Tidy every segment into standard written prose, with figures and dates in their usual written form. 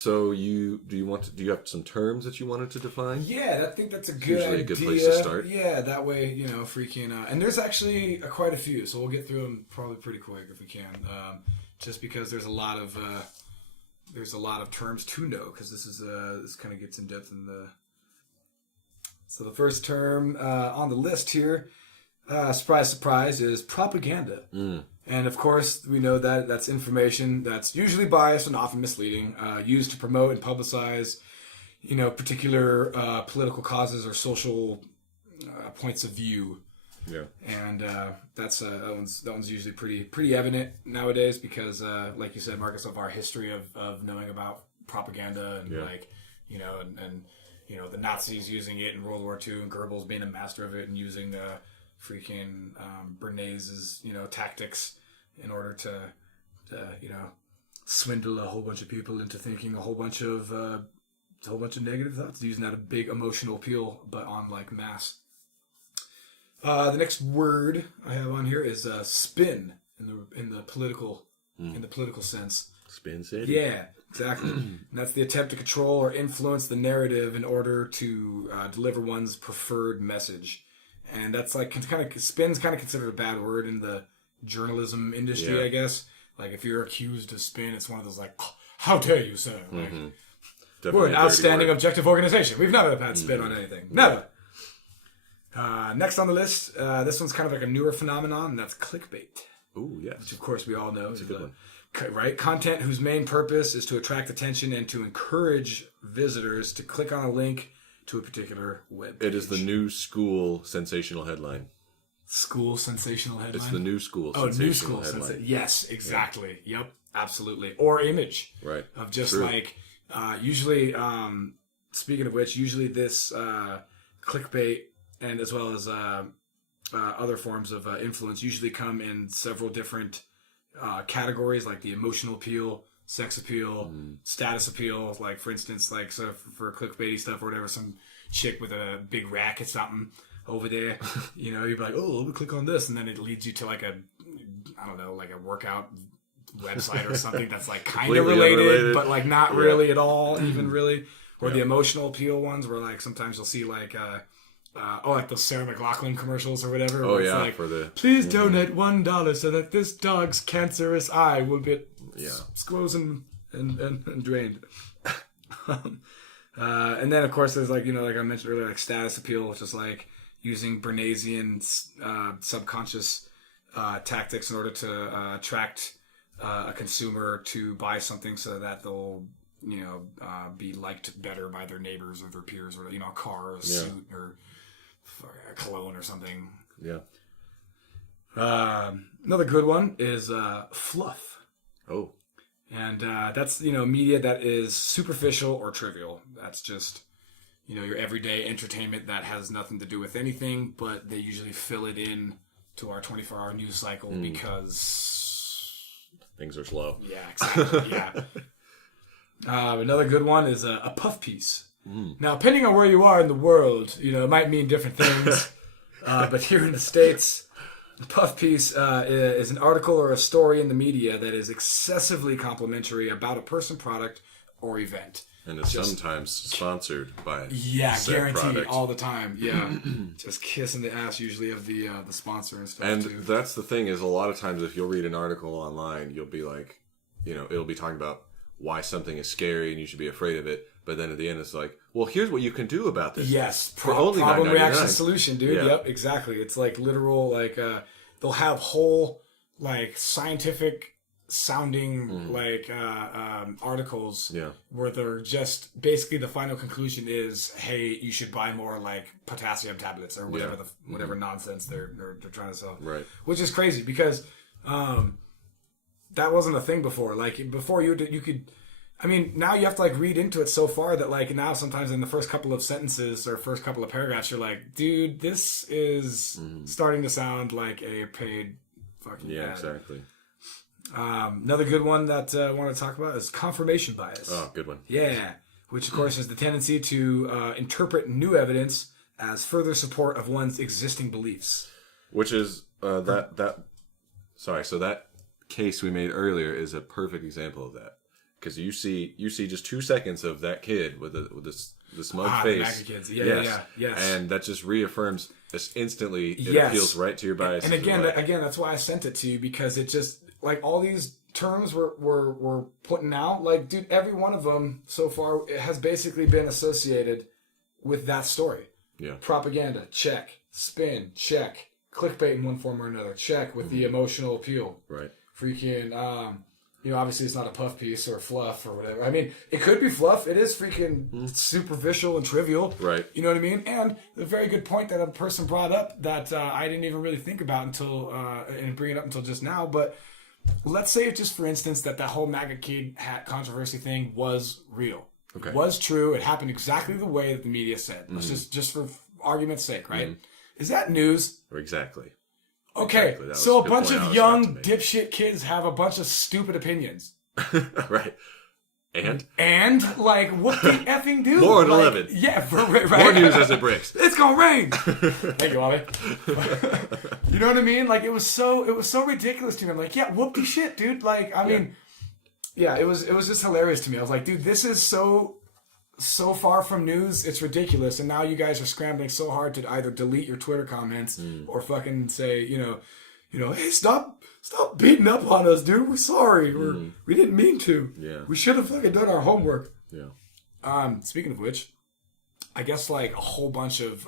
So do you have some terms that you wanted to define? Yeah, I think that's a good Usually idea. a good place to start. Yeah, that way, freaking... and there's actually quite a few, so we'll get through them probably pretty quick if we can. Just because there's a lot of terms to know, because this kind of gets in depth in the... So the first term on the list here, surprise, surprise, is propaganda. And of course, we know that that's information that's usually biased and often misleading, used to promote and publicize, particular political causes or social points of view. Yeah. And that one's usually pretty evident nowadays because, like you said, Marcus, of our history of knowing about propaganda and the Nazis using it in World War II and Goebbels being a master of it and using freaking Bernays' tactics in order to swindle a whole bunch of people into thinking a whole bunch of negative thoughts, using that a big emotional appeal, but on like mass. The next word I have on here is spin in the political sense. Spin city. Yeah, exactly. And that's the attempt to control or influence the narrative in order to deliver one's preferred message. And that's like spin's kind of considered a bad word in the journalism industry, I guess. Like if you're accused of spin, it's one of those like, oh, how dare you, sir? Like, we're an outstanding objective organization. We've never had spin on anything. Never. Next on the list, this one's kind of like a newer phenomenon, and that's clickbait. Ooh, yes. Which of course we all know. That's a good one. Right? Content whose main purpose is to attract attention and to encourage visitors to click on a link to a particular web page. It is the new school sensational headline. School sensational headline? It's the new school sensational headline. Yes, exactly. Yeah. Yep, absolutely. Or image. Right. Of just usually, speaking of which, usually this clickbait and as well as other forms of influence usually come in several different categories, like the emotional appeal, sex appeal, status appeal. Like, for instance, like so for clickbaity stuff or whatever, some chick with a big rack or something over there, you'd be like, oh, let me click on this, and then it leads you to like a workout website or something that's like kind of related, but like not really at all, even really. Or the emotional appeal ones, where like sometimes you'll see like like those Sarah McLachlan commercials or whatever. Oh yeah, like, for the please donate $1 so that this dog's cancerous eye will be squozen and drained. And then of course there's like like I mentioned earlier, like status appeal, which is like using Bernaysian subconscious tactics in order to attract a consumer to buy something so that they'll be liked better by their neighbors or their peers, or a car, or a suit, or a cologne or something. Yeah. Another good one is fluff. Oh. And that's media that is superficial or trivial. That's just your everyday entertainment that has nothing to do with anything, but they usually fill it in to our 24-hour news cycle because things are slow. Yeah, exactly. Yeah. Another good one is a puff piece. Now, depending on where you are in the world, it might mean different things. But here in the States, a puff piece is an article or a story in the media that is excessively complimentary about a person, product, or event. And it's sometimes sponsored by guaranteed product. All the time. Yeah. Just kissing the ass usually of the sponsor and stuff. And too. That's the thing, is a lot of times if you'll read an article online, you'll be like, it'll be talking about why something is scary and you should be afraid of it. But then at the end, it's like, well, here's what you can do about this. Yes. Only problem, $9.99. reaction, solution, dude. Yeah. Yep, exactly. It's like literal, like, they'll have whole, like, scientific sounding, like, articles where they're just, basically the final conclusion is, hey, you should buy more, like, potassium tablets or whatever whatever nonsense they're trying to sell. Right. Which is crazy because, that wasn't a thing before. Like, before you could... I mean, now you have to, like, read into it so far that, like, now sometimes in the first couple of sentences or first couple of paragraphs, you're like, dude, this is starting to sound like a paid fucking ad. Exactly. Another good one that I want to talk about is confirmation bias. Oh, good one. Yeah. Which, of course, is the tendency to interpret new evidence as further support of one's existing beliefs. Which is, so that case we made earlier is a perfect example of that. because you see just 2 seconds of that kid with the smug face. The kids. Yes. And that just reaffirms this instantly. It Yes. appeals right to your bias. And again, that's why I sent it to you, because it just, like, all these terms we're putting out, like, dude, every one of them so far has basically been associated with that story. Yeah. Propaganda, check. Spin, check. Clickbait in one form or another, check, with the emotional appeal. Right. Freaking, obviously it's not a puff piece or fluff or whatever. I mean, it could be fluff. It is freaking superficial and trivial. Right. You know what I mean? And a very good point that a person brought up that I didn't even really think about until, and bring it up until just now, but let's say, just for instance, that whole MAGA kid hat controversy thing was real. Okay. Was true. It happened exactly the way that the media said. Let's just for argument's sake, right? Is that news? Exactly. Okay, Exactly. so a good bunch point I of was young about to dipshit kids have a bunch of stupid opinions. make. Right. And, like, what the effing do? More at like, 11. Yeah, right. More news as it breaks. It's gonna rain. Thank you, Ollie. You know what I mean? Like, it was so ridiculous to me. I'm like, yeah, whoopty shit, dude. Like, I mean, yeah, it was just hilarious to me. I was like, dude, this is so far from news, it's ridiculous. And now you guys are scrambling so hard to either delete your Twitter comments or fucking say, hey, stop beating up on us, dude. We're sorry. We didn't mean to. Yeah. We should have fucking done our homework. Yeah. Speaking of which, I guess, like, a whole bunch of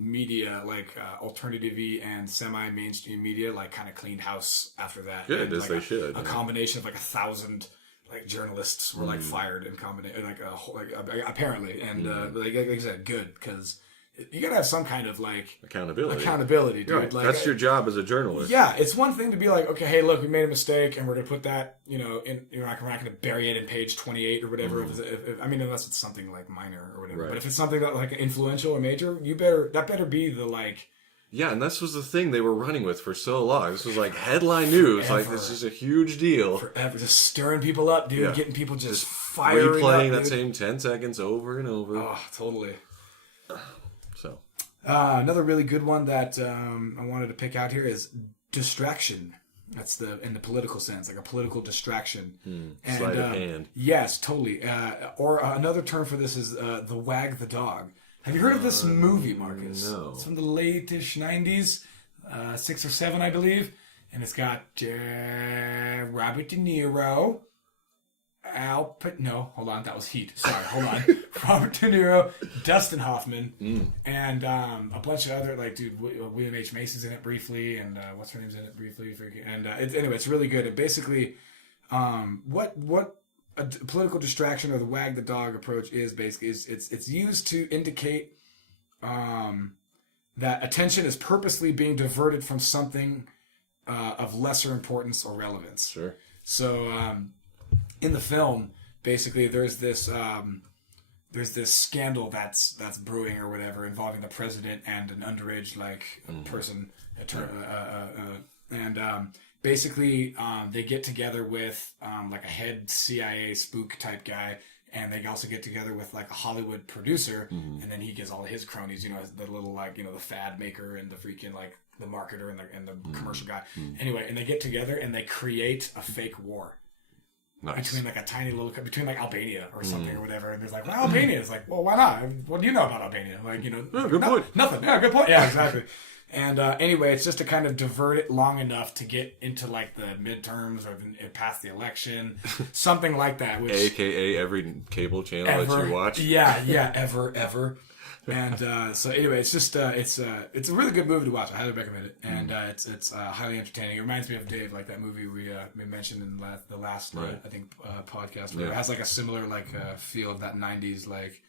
media, like alternative-y and semi-mainstream media, like, kind of cleaned house after that. Good, and, as like, they should. A combination of like 1,000 like journalists were like fired in combination, like a whole, like apparently, and like I said, good, because you gotta have some kind of like accountability, dude. Right. Like, that's your job as a journalist. Yeah, it's one thing to be like, okay, hey, look, we made a mistake, and we're gonna put that, we're not gonna bury it in page 28 or whatever. I mean, unless it's something like minor or whatever. Right. But if it's something that like influential or major, that better be the like. Yeah, and this was the thing they were running with for so long. This was like headline news. Forever. Like, this is a huge deal. Forever. Just stirring people up, dude. Yeah. Getting people just firing replaying up, that same 10 seconds over and over. Oh, totally. So, another really good one that I wanted to pick out here is distraction. That's in the political sense, like a political distraction. And, sleight of hand. Yes, totally. Or another term for this is the wag the dog. Have you heard of this movie, Marcus? No. It's from the late-ish 90s, 6 or 7, I believe. And it's got Robert De Niro, hold on, that was Heat. Sorry, hold on. Robert De Niro, Dustin Hoffman, and a bunch of other, like, dude, William H. Macy's in it briefly, and what's her name's in it briefly. And anyway, it's really good. And basically, what a political distraction or the wag the dog approach is basically it's used to indicate that attention is purposely being diverted from something of lesser importance or relevance. Sure. So in the film, basically, there's this scandal that's brewing or whatever involving the president and an underage person, and basically, they get together with like a head CIA spook type guy, and they also get together with like a Hollywood producer, and then he gets all of his cronies, the little like the fad maker and the freaking like the marketer and the commercial guy. Anyway, and they get together and they create a fake war. Nice. Between like a tiny little, between like Albania or something or whatever, and there's like, well, Albania. It's like, well, why not? What do you know about Albania? Like, good point. Nothing. Yeah, good point. Yeah, exactly. And anyway, it's just to kind of divert it long enough to get into like the midterms or past the election, something like that. Which, AKA every cable channel that you watch. Yeah, ever. And so anyway, it's just it's a really good movie to watch. I highly recommend it, and it's highly entertaining. It reminds me of Dave, like that movie we mentioned in the last right. I think podcast. Where it has like a similar like feel of that '90s like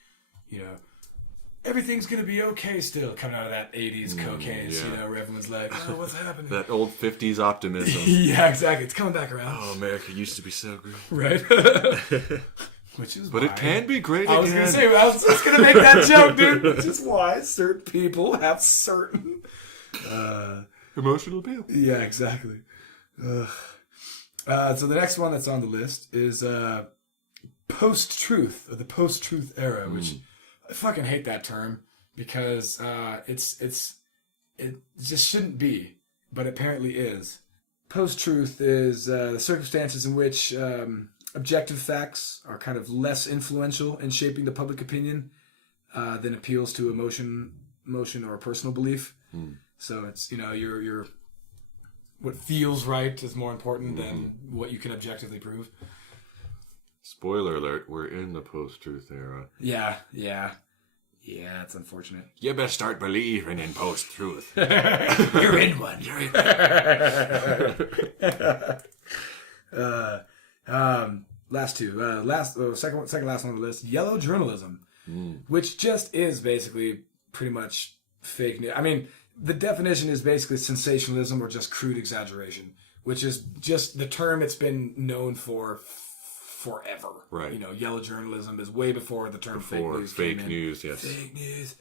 everything's gonna be okay still coming out of that '80s cocaine. Yeah. Where everyone's like, oh, what's happening? That old 50s optimism. Yeah, exactly. It's coming back around. Oh, America used to be so great. Right. Which is but why it can be great again. I was going to say, I was just going to make that joke, dude. Which is why certain people have certain emotional appeal. Yeah, exactly. So the next one that's on the list is post-truth, or the post-truth era, which I fucking hate that term because it just shouldn't be, but apparently is. Post-truth is the circumstances in which objective facts are kind of less influential in shaping the public opinion than appeals to emotion or personal belief. So it's, your what feels right is more important than what you can objectively prove. Spoiler alert, we're in the post-truth era. Yeah, it's unfortunate. You better start believing in post-truth. You're in one. Last two. Second last one on the list. Yellow journalism, which just is basically pretty much fake news. I mean, the definition is basically sensationalism or just crude exaggeration, which is just the term it's been known for forever. Right. Yellow journalism is way before the term fake news came in. Yes. Fake news.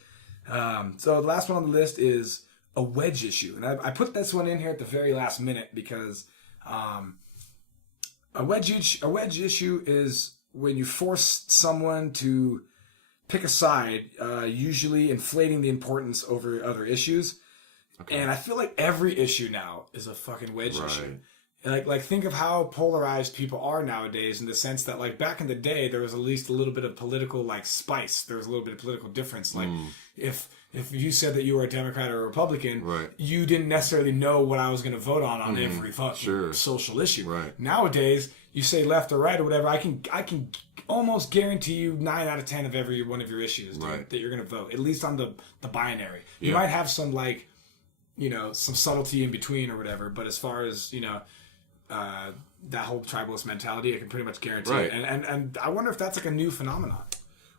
So the last one on the list is a wedge issue. And I put this one in here at the very last minute because a wedge issue is when you force someone to pick a side, usually inflating the importance over other issues. Okay. And I feel like every issue now is a fucking wedge issue. Like think of how polarized people are nowadays, in the sense that, like, back in the day there was at least a little bit of political, like, spice. There was a little bit of political difference. Like if you said that you were a Democrat or a Republican, you didn't necessarily know what I was going to vote on every fucking social issue. Right. Nowadays, you say left or right or whatever, I can almost guarantee you 9 out of 10 of every one of your issues that you're going to vote, at least on the binary. You might have some, like, some subtlety in between or whatever, but as far as, that whole tribalist mentality, I can pretty much guarantee it. And I wonder if that's like a new phenomenon.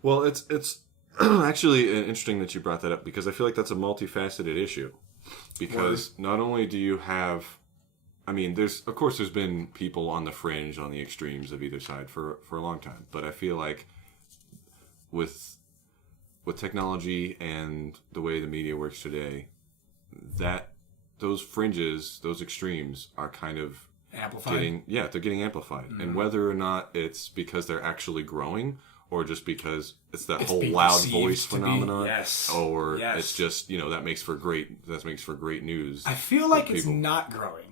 Well, it's actually interesting that you brought that up, because I feel like that's a multifaceted issue. Because not only do you have, I mean, there's been people on the fringe, on the extremes of either side for a long time, but I feel like with technology and the way the media works today, that those fringes, those extremes are kind of amplified. They're getting amplified. And whether or not it's because they're actually growing, or just because it's that whole loud voice phenomenon, or it's just, that makes for great news. I feel like it's not growing.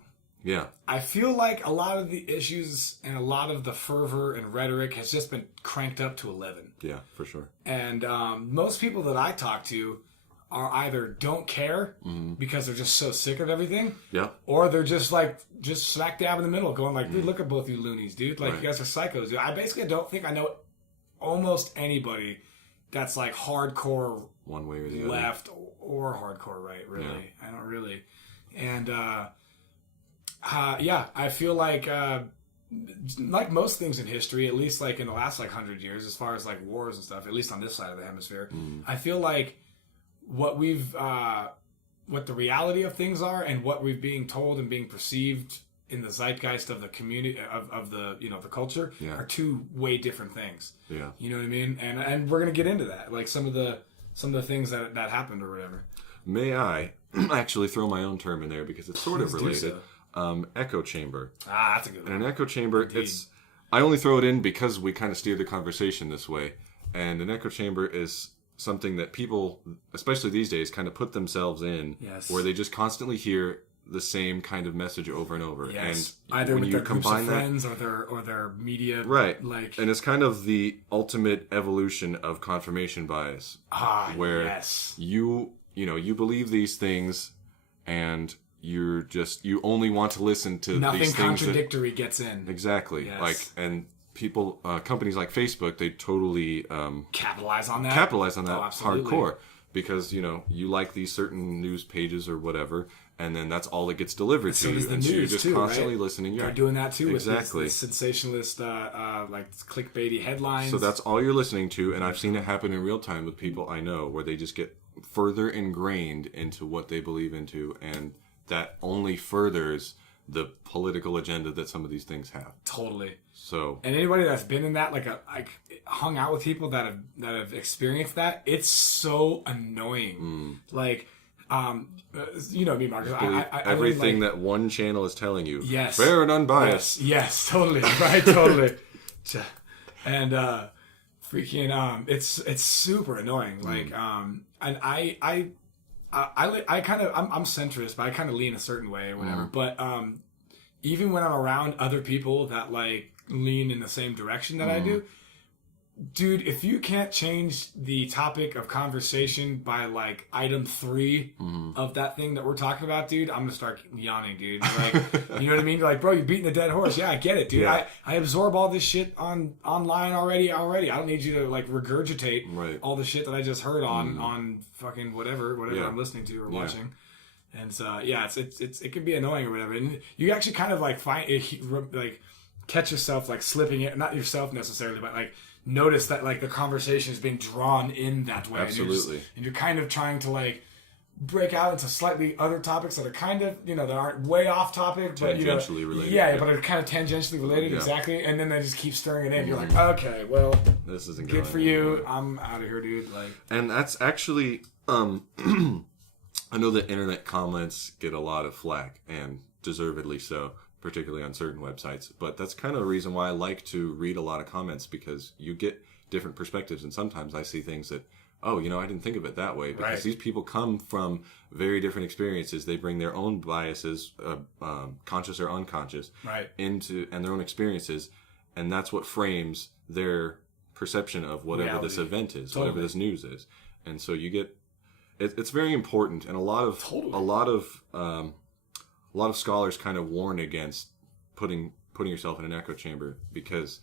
Yeah. I feel like a lot of the issues and a lot of the fervor and rhetoric has just been cranked up to 11. Yeah, for sure. And most people that I talk to are either don't care because they're just so sick of everything, or they're just smack dab in the middle, going like, dude, look at both you loonies, dude. Like, you guys are psychos. Dude. I basically don't think I know almost anybody that's like hardcore one way or the left or hardcore right, really. I don't really. And I feel like most things in history, at least like in the last 100 years, as far as like wars and stuff, at least on this side of the hemisphere, I feel like what the reality of things are and what we're being told and being perceived in the zeitgeist of the community of the the culture are two way different things. Yeah, you know what I mean. And we're gonna get into that, like some of the things that happened or whatever. May I actually throw my own term in there, because it's sort of related. Echo chamber. That's a good one. And an echo chamber, I only throw it in because we kind of steer the conversation this way. And an echo chamber is something that people, especially these days, kind of put themselves in, where they just constantly hear the same kind of message over and over. Yes. And either when with you their combine groups of friends or their media, like, and it's kind of the ultimate evolution of confirmation bias, where you believe these things, and you only want to listen to nothing these things contradictory gets in. Exactly. And people, companies like Facebook, they totally capitalize on that hardcore, because you like these certain news pages or whatever, and then that's all that gets delivered to you. So and you're just constantly listening. They're doing that too with sensationalist, like clickbaity headlines. So that's all you're listening to, and I've seen it happen in real time with people I know, where they just get further ingrained into what they believe into, and that only furthers the political agenda that some of these things have. Totally. So, and anybody that's been in that, like hung out with people that have experienced that, it's so annoying. Like, you know me, Marcus. Everything that one channel is telling you, fair and unbiased. Yes, totally, right, totally. And freaking, it's super annoying. Like, and I kind of, I'm centrist, but I kind of lean a certain way or whatever. But even when I'm around other people that like lean in the same direction that I do. Dude, if you can't change the topic of conversation by like item 3 of that thing that we're talking about, dude, I'm gonna start yawning, dude. Like, you know what I mean? Like, bro, you're beating a dead horse. Yeah, I get it, dude. Yeah. I absorb all this shit online already. I don't need you to like regurgitate all the shit that I just heard on fucking whatever I'm listening to or watching. And so it can be annoying or whatever. And you actually kind of like catch yourself like slipping it, not yourself necessarily, but like notice that like the conversation is being drawn in that way. Absolutely. And you're kind of trying to like break out into slightly other topics that are kind of, you know, that aren't way off topic, but tangentially related. Yeah, but are kind of tangentially related, exactly. And then they just keep stirring it in. You're like, okay, well, this isn't good for you. I'm out of here, dude. Like, and that's actually, I know that internet comments get a lot of flack, and deservedly so, particularly on certain websites. But that's kind of the reason why I like to read a lot of comments, because you get different perspectives. And sometimes I see things that, oh, you know, I didn't think of it that way. Because these people come from very different experiences. They bring their own biases, conscious or unconscious, into, and their own experiences. And that's what frames their perception of whatever this event is, whatever this news is. And so you get, it's very important. And a lot of scholars kind of warn against putting yourself in an echo chamber, because,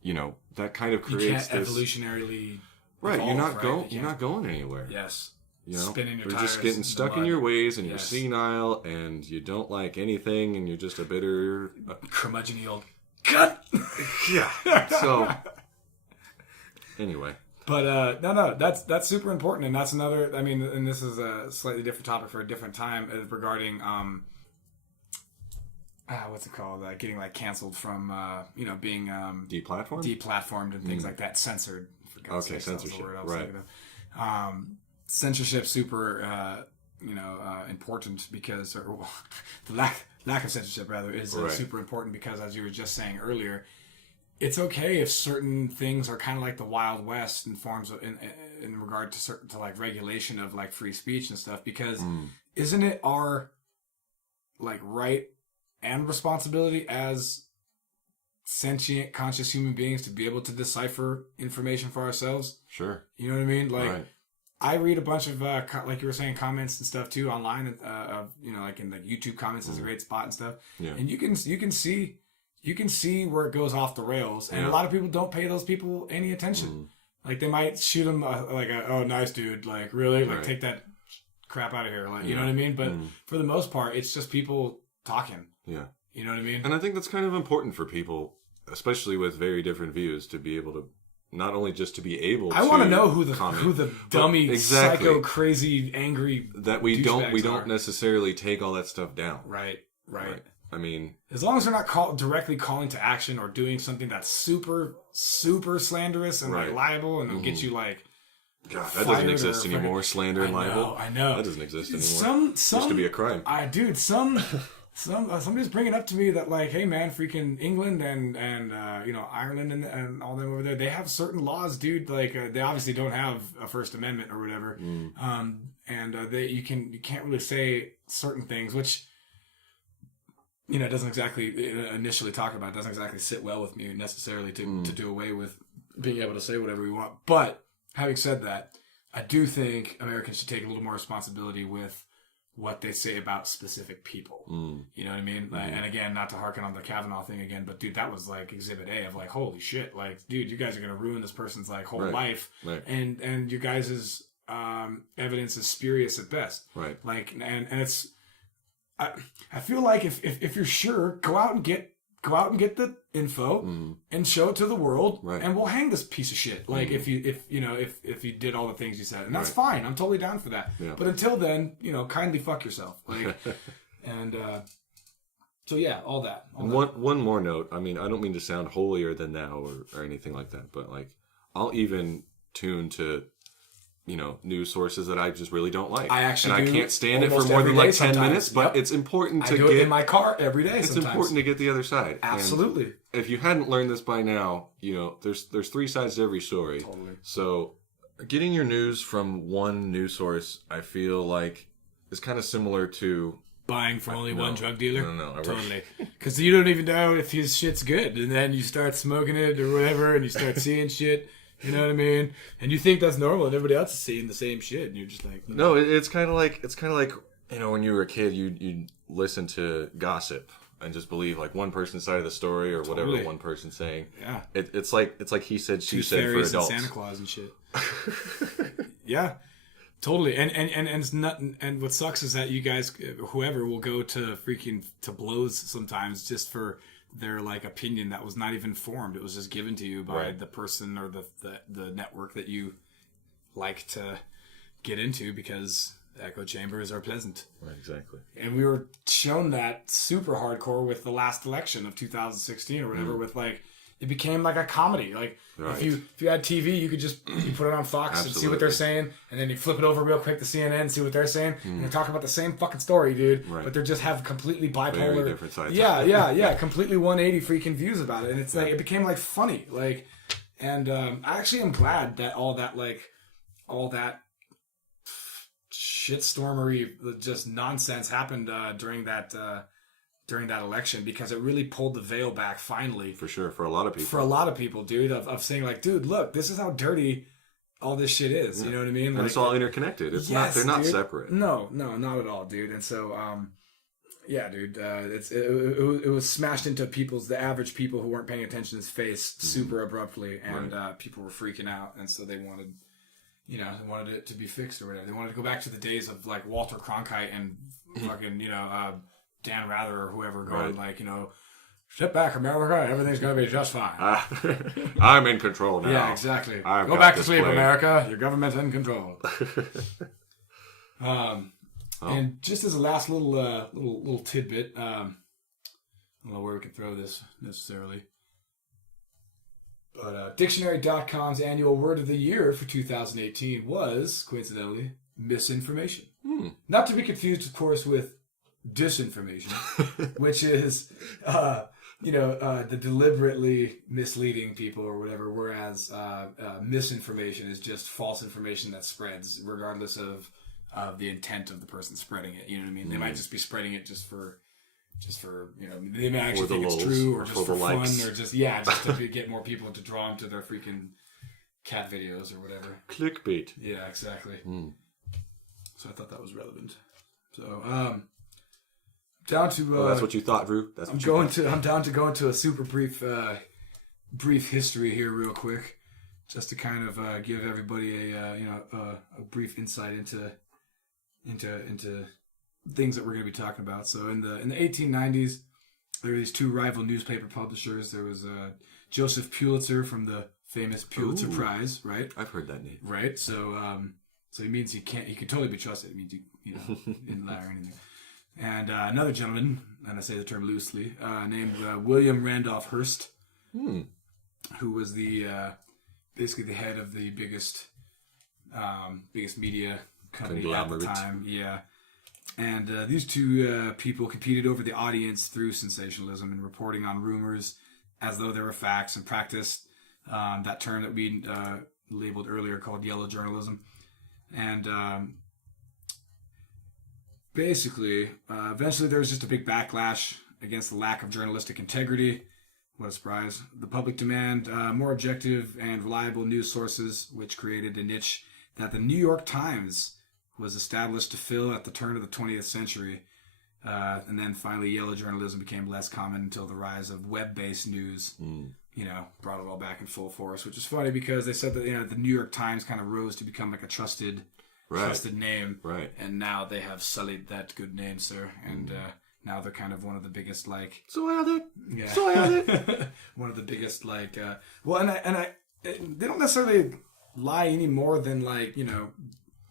you know, that kind of creates you can't evolutionarily right. Evolve, You're not going anywhere. Yes. You know, spinning your you're tires just getting stuck in your ways, and you're Yes. senile, and you don't like anything, and you're just a bitter curmudgeon old cunt. Yeah. So anyway. But no, that's super important, and that's another. I mean, and this is a slightly different topic for a different time, regarding what's it called? Getting like canceled from being deplatformed and things like that, censored. For God's sake, censorship. That was the word I was thinking of. Censorship super important, because the lack of censorship rather is super important, because, as you were just saying earlier, it's okay if certain things are kind of like the Wild West in forms of in regard to like regulation of like free speech and stuff, because isn't it our like right and responsibility as sentient, conscious human beings to be able to decipher information for ourselves? Sure. You know what I mean? Like, I read a bunch of like you were saying, comments and stuff too online. Like in like YouTube comments is a great spot and stuff. Yeah. And you can see where it goes off the rails, and a lot of people don't pay those people any attention. Like, they might shoot them oh, nice dude, like, really, like, take that crap out of here, like, you know what I mean? But for the most part, it's just people talking. Yeah. You know what I mean? And I think that's kind of important for people, especially with very different views, to be able to not only just to be able. I want to know who the dummy, psycho, crazy, angry that we don't necessarily take all that stuff down. Right. I mean, as long as they're not directly calling to action or doing something that's super, super slanderous and like libel, and it'll get you like. God, that doesn't exist anymore. Slander and libel. I know. That doesn't exist anymore. Used to be a crime. Somebody's bringing up to me that, like, hey man, freaking England and Ireland and all them over there, they have certain laws, dude. Like, they obviously don't have a First Amendment or whatever, you can't really say certain things, which, you know, doesn't exactly initially talk about. Doesn't exactly sit well with me necessarily to do away with being able to say whatever we want. But having said that, I do think Americans should take a little more responsibility with what they say about specific people. You know what I mean? Like, and again, not to harken on the Kavanaugh thing again, but dude, that was like exhibit A of like, holy shit, like, dude, you guys are going to ruin this person's like whole life. Right. And you guys' evidence is spurious at best. Right. Like, and it's, I feel like if you're sure, go out and get the info and show it to the world, and we'll hang this piece of shit. Like, if you did all the things you said, and that's fine. I'm totally down for that. Yeah. But until then, kindly fuck yourself. Like, and so yeah, all that. One more note. I mean, I don't mean to sound holier than thou or anything like that, but like, I'll even tune to news sources that I just really don't like. I can't stand it for more than like 10 minutes, but it's important to get it in my car every day. It's important to get the other side. Absolutely. And if you hadn't learned this by now, there's three sides to every story. Totally. So getting your news from one news source, I feel like, is kind of similar to buying from only one drug dealer. No. Totally. Because you don't even know if his shit's good. And then you start smoking it or whatever, and you start seeing shit. You know what I mean? And you think that's normal, and everybody else is seeing the same shit, and you're just like... No, it's kind of like, when you were a kid, you listen to gossip and just believe like one person's side of the story or whatever one person's saying. Yeah. It's like he said, she said for adults. And Santa Claus and shit. Yeah. Totally. And it's not, and what sucks is that you guys, whoever, will go to blows sometimes just for their like opinion that was not even formed. It was just given to you by the person or the network that you like to get into because echo chambers are pleasant. Right, exactly. And we were shown that super hardcore with the last election of 2016 or whatever, with like, it became like a comedy. Like if you had TV, you could just you put it on Fox and see what they're saying, and then you flip it over real quick to CNN and see what they're saying, and they're talking about the same fucking story, dude. Right. But they just have completely bipolar, very different sides. Yeah, completely 180 freaking views about it, and it's like it became like funny, like, and I actually am glad that all that shitstormery, just nonsense happened during that election, because it really pulled the veil back finally. For sure, for a lot of people. For a lot of people, dude, of saying like, dude, look, this is how dirty all this shit is. You know what I mean? And like, it's all interconnected. It's not. They're not separate. No, not at all, dude. And so, yeah, dude, it was smashed into the average people who weren't paying attention to his face super abruptly, and people were freaking out, and so they wanted. They wanted it to be fixed or whatever. They wanted to go back to the days of like Walter Cronkite and fucking, Dan Rather or whoever going like, sit back, America, everything's going to be just fine. I'm in control now. Yeah, exactly. Go back to sleep, America. Your government's in control. And just as a last little tidbit, I don't know where we can throw this necessarily. But Dictionary.com's annual word of the year for 2018 was, coincidentally, misinformation. Not to be confused, of course, with disinformation, which is, the deliberately misleading people or whatever, whereas misinformation is just false information that spreads regardless of the intent of the person spreading it. You know what I mean? They might just be spreading it just for they may actually think it's true, or just for fun, or just to get more people to draw them to their freaking cat videos or whatever. Clickbait. Yeah, exactly. So I thought that was relevant. So, down to that's what you thought, Drew. I'm down to go into a super brief history here, real quick, just to kind of give everybody a brief insight into things that we're going to be talking about. So in the 1890s, there were these two rival newspaper publishers. There was Joseph Pulitzer from the famous Pulitzer Prize, right? I've heard that name. Right. So it means he can totally be trusted. It means you didn't lie or anything. And another gentleman, and I say the term loosely, named William Randolph Hearst, who was basically the head of the biggest media company at the time. Yeah. And these two people competed over the audience through sensationalism and reporting on rumors as though they were facts, and practiced that term that we labeled earlier called yellow journalism. And basically, eventually there was just a big backlash against the lack of journalistic integrity. What a surprise. The public demand more objective and reliable news sources, which created a niche that the New York Times was established to fill at the turn of the 20th century. And then finally, yellow journalism became less common until the rise of web-based news, brought it all back in full force, which is funny because they said that, the New York Times kind of rose to become like a trusted name. Right. And now they have sullied that good name, sir. And now they're kind of one of the biggest, like... one of the biggest, like... they don't necessarily lie any more than, like,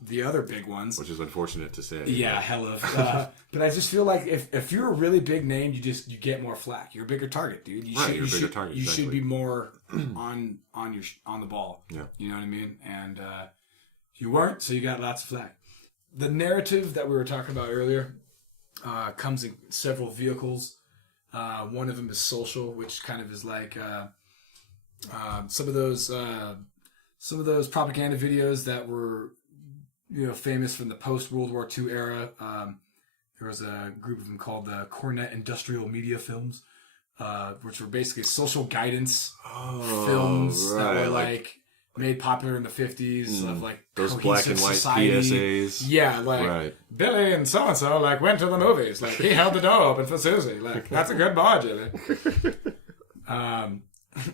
the other big ones, which is unfortunate to say. Yeah, hell of. But I just feel like if you're a really big name, you get more flack. You're a bigger target, dude. You should be more on the ball. Yeah, you know what I mean. And you weren't, so you got lots of flack. The narrative that we were talking about earlier comes in several vehicles. One of them is social, which kind of is like some of those propaganda videos that were famous from the post-World War II era. There was a group of them called the Cornet Industrial Media Films, which were basically social guidance films that were like made popular in the 50s of like those black and white society. PSAs. Yeah, like Billy and so like went to the movies. Like he held the door open for Susie. Like that's a good boy, Jimmy.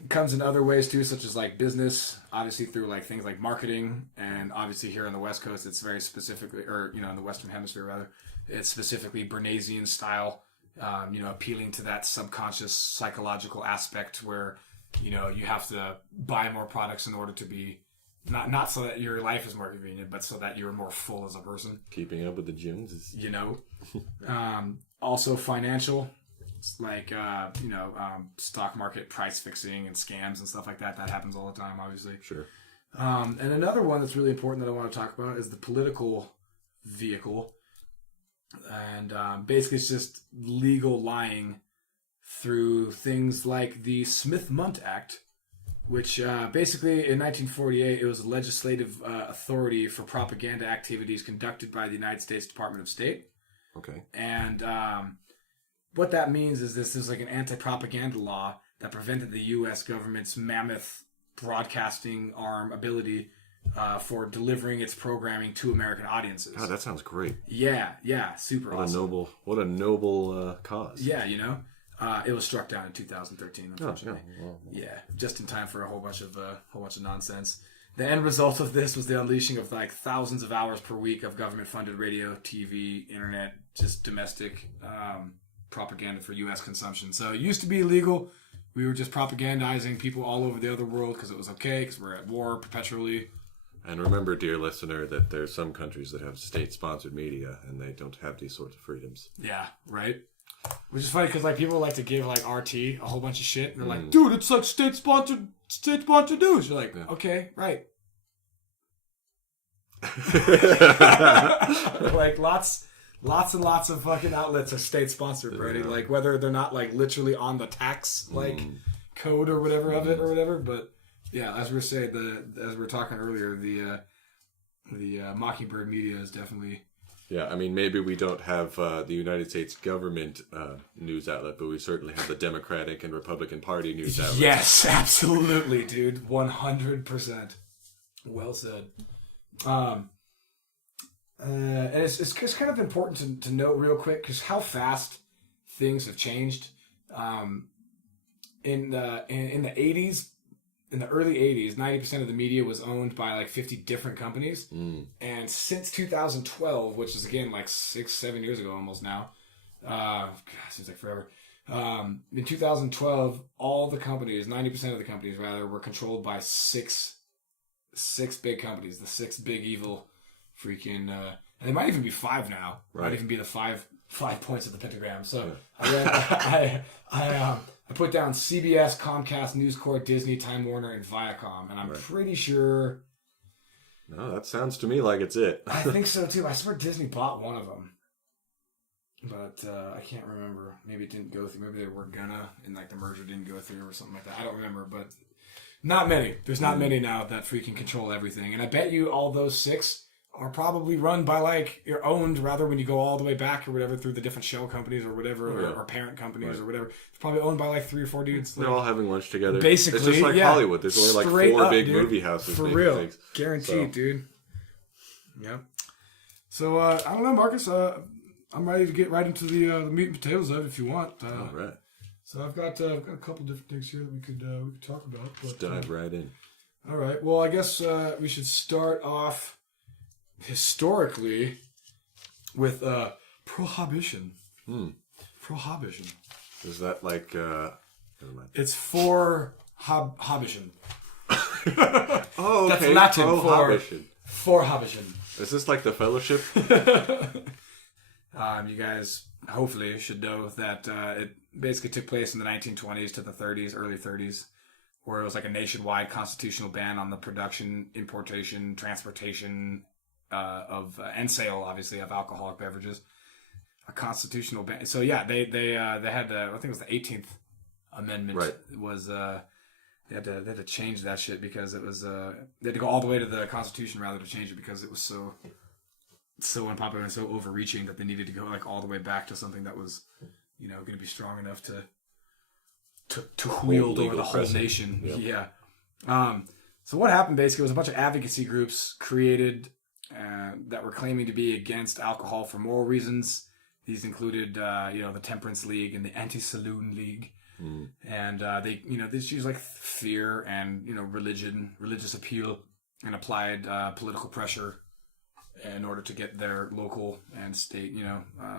Comes in other ways too, such as like business, obviously through like things like marketing, and obviously here on the West Coast, it's very specifically, or in the Western Hemisphere rather, it's specifically Bernaysian style. Appealing to that subconscious psychological aspect where you have to buy more products in order to be not so that your life is more convenient, but so that you're more full as a person. Keeping up with the Joneses. Also financial. Like stock market price fixing and scams and stuff like that happens all the time, obviously. Sure. And another one that's really important that I want to talk about is the political vehicle, and basically it's just legal lying through things like the Smith-Mundt Act, which basically in 1948 it was a legislative authority for propaganda activities conducted by the United States Department of State. Okay. And what that means is this is like an anti-propaganda law that prevented the U.S. government's mammoth broadcasting arm ability for delivering its programming to American audiences. God, that sounds great. Yeah, super awesome. What a noble cause. Yeah, it was struck down in 2013, unfortunately. Yeah, just in time for a whole bunch of nonsense. The end result of this was the unleashing of like thousands of hours per week of government-funded radio, TV, internet, just domestic propaganda for U.S. consumption. So it used to be illegal. We were just propagandizing people all over the other world because it was okay, because we're at war perpetually. And remember, dear listener, that there's some countries that have state-sponsored media and they don't have these sorts of freedoms. Yeah, right? Which is funny because like people like to give like RT a whole bunch of shit. And they're like, dude, it's like state-sponsored news. You're like, okay, right. Like lots and lots of fucking outlets are state-sponsored, Brady. Yeah. Like whether they're not like literally on the tax like code or whatever of it or whatever. But yeah, as we were saying, as we were talking earlier, the Mockingbird media is definitely. Yeah, I mean, maybe we don't have the United States government news outlet, but we certainly have the Democratic and Republican Party news outlet. Yes, absolutely, dude. 100%. Well said. And it's kind of important to note real quick because how fast things have changed. In the 80s, in the early 80s, 90% of the media was owned by like 50 different companies. And since 2012, which is again like 6-7 years ago almost now, God, seems like forever. In 2012, all the companies, 90% of the companies rather, were controlled by six big companies, the six big evil freaking, and they might even be 5 now. Right. Might even be the five points of the pentagram. So I put down CBS, Comcast, News Corp, Disney, Time Warner, and Viacom, and I'm pretty sure. No, that sounds to me like it's it. I think so too. I swear Disney bought one of them, but I can't remember. Maybe it didn't go through. Maybe they were gonna, and like the merger didn't go through or something like that. I don't remember, but not many. There's not many now that freaking control everything, and I bet you all those 6 are probably run by like you're owned rather when you go all the way back or whatever through the different shell companies or whatever or parent companies or whatever. It's probably owned by like 3 or 4 dudes. They're all having lunch together. Basically, it's just like Hollywood. There's only like 4 big movie houses. For real, guaranteed, dude. Yep. So I don't know, Marcus. I'm ready to get right into the meat and potatoes of it if you want. All right. So I've got a couple different things here that we could talk about. Let's dive right in. All right. Well, I guess we should start off historically with prohibition. Prohibition. Is that like never mind. It's for Habition. Oh, okay. That's Latin for Habition. Is this like the Fellowship? You guys hopefully should know that it basically took place in the 1920s to the 30s, early 30s, where it was like a nationwide constitutional ban on the production, importation, transportation of and sale, obviously, of alcoholic beverages. A constitutional ban. So yeah, they had I think it was the 18th Amendment. Right. Was they had to change that shit because it was they had to go all the way to the Constitution rather to change it because it was so so unpopular and so overreaching that they needed to go like all the way back to something that was, going to be strong enough to wield over the whole nation. Yep. Yeah. So what happened basically was a bunch of advocacy groups created that were claiming to be against alcohol for moral reasons. These included, the Temperance League and the Anti-Saloon League. And they used like fear and, religious appeal and applied political pressure in order to get their local and state,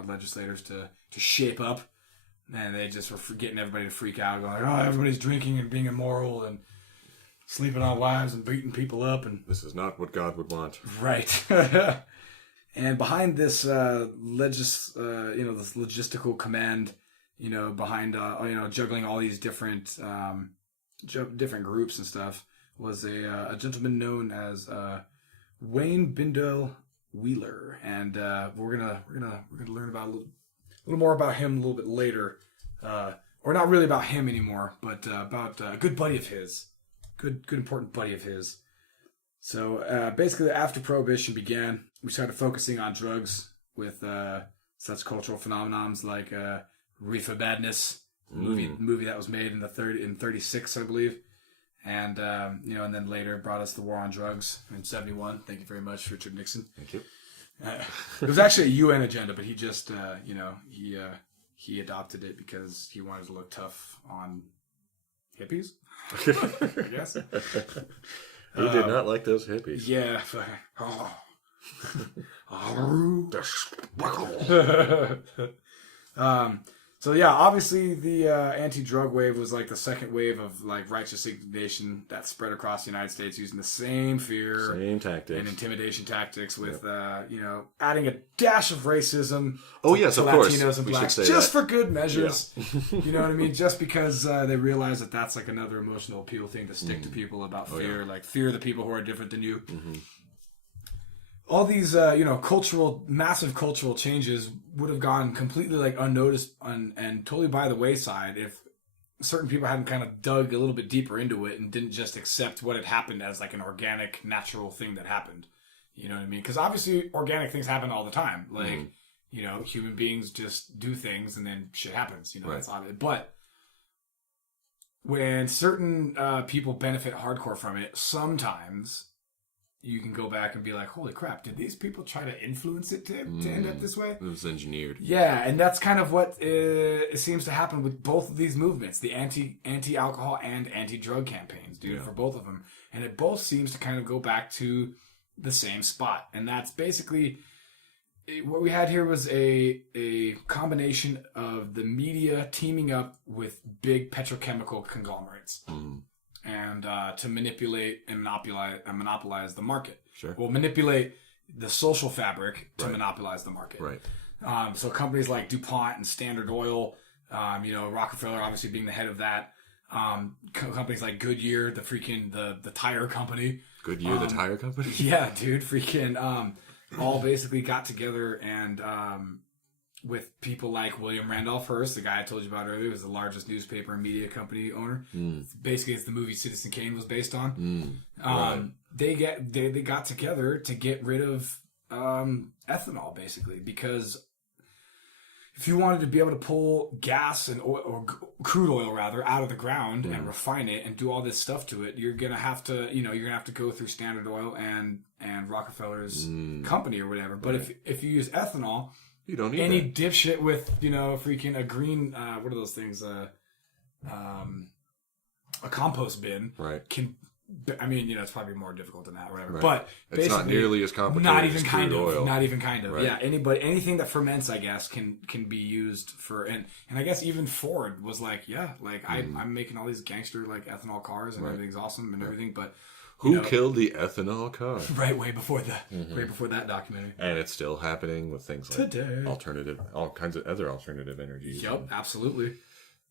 legislators to shape up. And they just were getting everybody to freak out, going like, oh, everybody's drinking and being immoral and sleeping on wives and beating people up. And this is not what God would want. Right. And behind this this logistical command, behind juggling all these different groups and stuff, was a gentleman known as Wayne Bindell Wheeler, and we're gonna learn about a little more about him a little bit later, or not really about him anymore, but about a good buddy of his, good important buddy of his. So basically, after Prohibition began, we started focusing on drugs with such cultural phenomenons like Reefer Madness, movie that was made in 36, I believe, and and then later brought us the War on Drugs in 71. Thank you very much, Richard Nixon. Thank you. It was actually a UN agenda, but he just he adopted it because he wanted to look tough on hippies, I guess. He did not like those hippies. Yeah. So yeah, obviously the anti-drug wave was like the second wave of like righteous indignation that spread across the United States using the same fear, same tactics, and intimidation tactics with adding a dash of racism. Oh yes, of course, Latinos and blacks, just for good measures. Yeah. You know what I mean? Just because they realize that that's like another emotional appeal thing to stick to people about fear, like fear the people who are different than you. Mm-hmm. All these, massive cultural changes would have gone completely like unnoticed and totally by the wayside if certain people hadn't kind of dug a little bit deeper into it and didn't just accept what had happened as like an organic, natural thing that happened. You know what I mean? Because obviously organic things happen all the time. Like, human beings just do things and then shit happens. That's obvious. But when certain people benefit hardcore from it, sometimes you can go back and be like, holy crap, did these people try to influence it to end up this way? It was engineered. Yeah, and that's kind of what it seems to happen with both of these movements, the anti-alcohol and anti-drug campaigns, dude, for both of them. And it both seems to kind of go back to the same spot. And that's basically, what we had here was a combination of the media teaming up with big petrochemical conglomerates. Mm. And to manipulate and monopolize the market. Sure. Well, manipulate the social fabric to monopolize the market. Right. So companies like DuPont and Standard Oil, Rockefeller obviously being the head of that. Companies like Goodyear, the tire company. Goodyear, the tire company? Yeah, dude. All basically got together and with people like William Randolph Hearst, the guy I told you about earlier, was the largest newspaper and media company owner. Basically, it's the movie Citizen Kane was based on. Right. They got together to get rid of ethanol, basically, because if you wanted to be able to pull gas and oil, or crude oil rather, out of the ground and refine it and do all this stuff to it, you're gonna have to go through Standard Oil and Rockefeller's company or whatever. But if you use ethanol, you don't need any dipshit with freaking a green what are those things a compost bin can. I mean, it's probably more difficult than that, or whatever. Right. But it's not nearly as complicated. Not even kind of. Oil. Not even kind of. Right. Yeah. Anything that ferments, I guess, can be used for and I guess even Ford was like, I'm making all these gangster like ethanol cars and everything's awesome and everything, but. Who killed the ethanol car? Right, way before that documentary. And it's still happening with things like all kinds of other alternative energies. Yep, absolutely.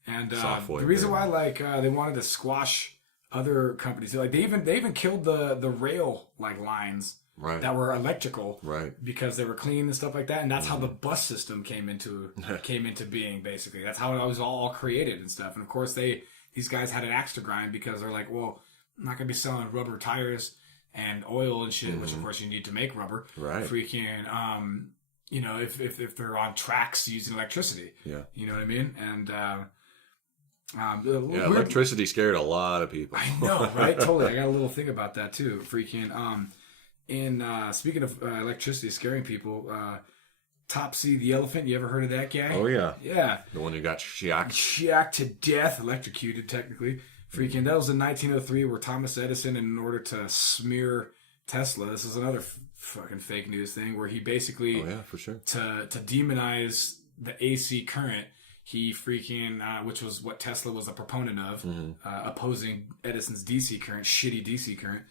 And the reason why they wanted to squash other companies, like they even killed the rail lines that were electrical, because they were clean and stuff like that, and that's how the bus system came into being. Basically, that's how it was all created and stuff. And of course, these guys had an axe to grind because they're like, well, I'm not going to be selling rubber tires and oil and shit, which of course you need to make rubber. Right. Freaking, you know, if they're on tracks using electricity. Yeah. You know what I mean? And, electricity scared a lot of people. I know, right? Totally. I got a little thing about that too. Freaking, speaking of electricity scaring people, Topsy the elephant, you ever heard of that guy? Oh, yeah. Yeah. The one who got shocked. Shocked to death, electrocuted technically. Freaking, that was in 1903 where Thomas Edison, in order to smear Tesla, this is another fucking fake news thing, where he basically, oh, yeah, for sure. to demonize the AC current, he freaking, which was what Tesla was a proponent of, opposing Edison's DC current, shitty DC current.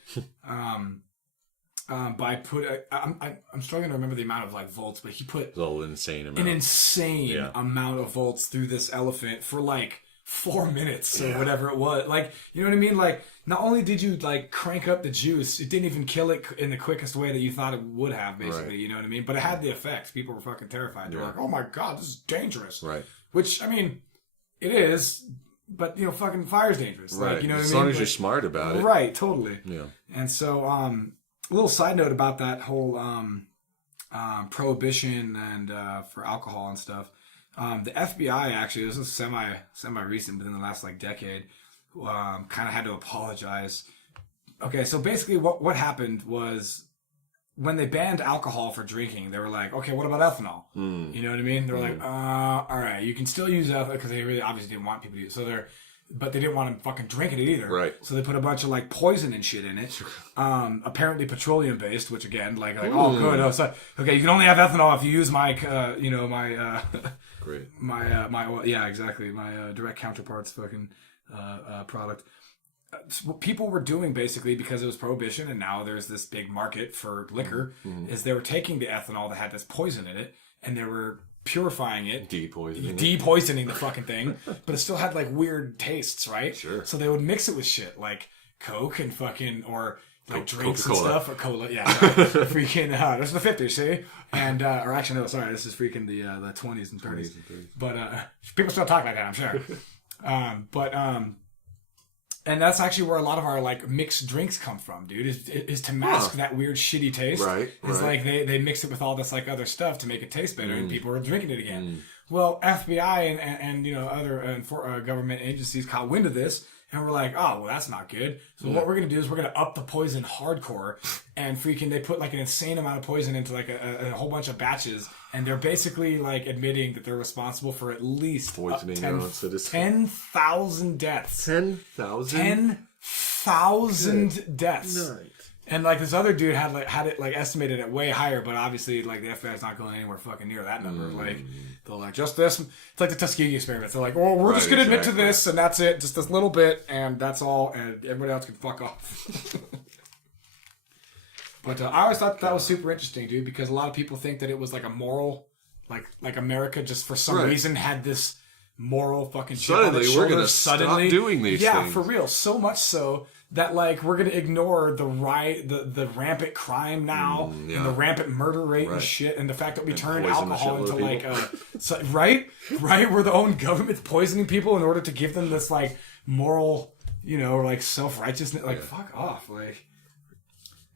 I'm struggling to remember the amount of like volts, but he put It's all insane amount. an insane amount of volts through this elephant for like 4 minutes or whatever it was. Like, you know what I mean? Like, not only did you like crank up the juice, it didn't even kill it in the quickest way that you thought it would have, basically. Right. You know what I mean? But it had the effect. People were fucking terrified. They were like, oh my God, this is dangerous. Right. Which, I mean, it is, but, you know, fucking fire's dangerous. Right. Like, you know what I mean? As long as you're smart about it. Right, totally. Yeah. And so, a little side note about that whole prohibition and for alcohol and stuff. The FBI actually, this is semi recent, within the last like decade, kind of had to apologize. Okay, so basically, what happened was when they banned alcohol for drinking, they were like, okay, what about ethanol? You know what I mean? They were like, all right, you can still use ethanol, because they really obviously didn't want people to use it. But they didn't want to fucking drink it either. Right. So they put a bunch of like poison and shit in it. Apparently petroleum based, which again, like oh good. Oh, so, okay, you can only have ethanol if you use my, Great. my oil. Yeah, exactly. My direct counterparts fucking product. What people were doing basically, because it was prohibition and now there's this big market for liquor, is they were taking the ethanol that had this poison in it and they were purifying it, depoisoning the fucking thing, but it still had like weird tastes, right? Sure. So they would mix it with shit like Coke and fucking, or like drinks Coca-Cola. and stuff, or cola. Yeah, freaking. This is the 50s, see? And or actually, no, sorry, this is freaking the 20s and 30s. But people still talk like that, I'm sure. And that's actually where a lot of our like mixed drinks come from, dude. Is to mask that weird shitty taste. Right. It's like they mix it with all this like other stuff to make it taste better, and people are drinking it again. Well, FBI and you know other government agencies caught wind of this, and we're like, oh well, that's not good. So what we're gonna do is we're gonna up the poison hardcore, and freaking they put like an insane amount of poison into like a whole bunch of batches, and they're basically like admitting that they're responsible for at least poisoning their own citizens. 10,000 deaths. 10,000? 10,000 deaths. Nice. And like this other dude had it like estimated at way higher, but obviously like the FBI's not going anywhere fucking near that number. Like they're like, just this. It's like the Tuskegee experiments. They're like, well, we're just gonna admit to this, and that's it, just this little bit, and that's all, and everybody else can fuck off. But I always thought that was super interesting, dude, because a lot of people think that it was like a moral, like America just for some reason had this moral fucking shit on its we're shoulders. Suddenly stop doing these things. Yeah, for real. So much so that like we're gonna ignore the rampant crime now and the rampant murder rate and shit, and the fact that we turned alcohol into like right where the own government's poisoning people in order to give them this like moral, you know, or like self-righteousness. Like fuck off, like.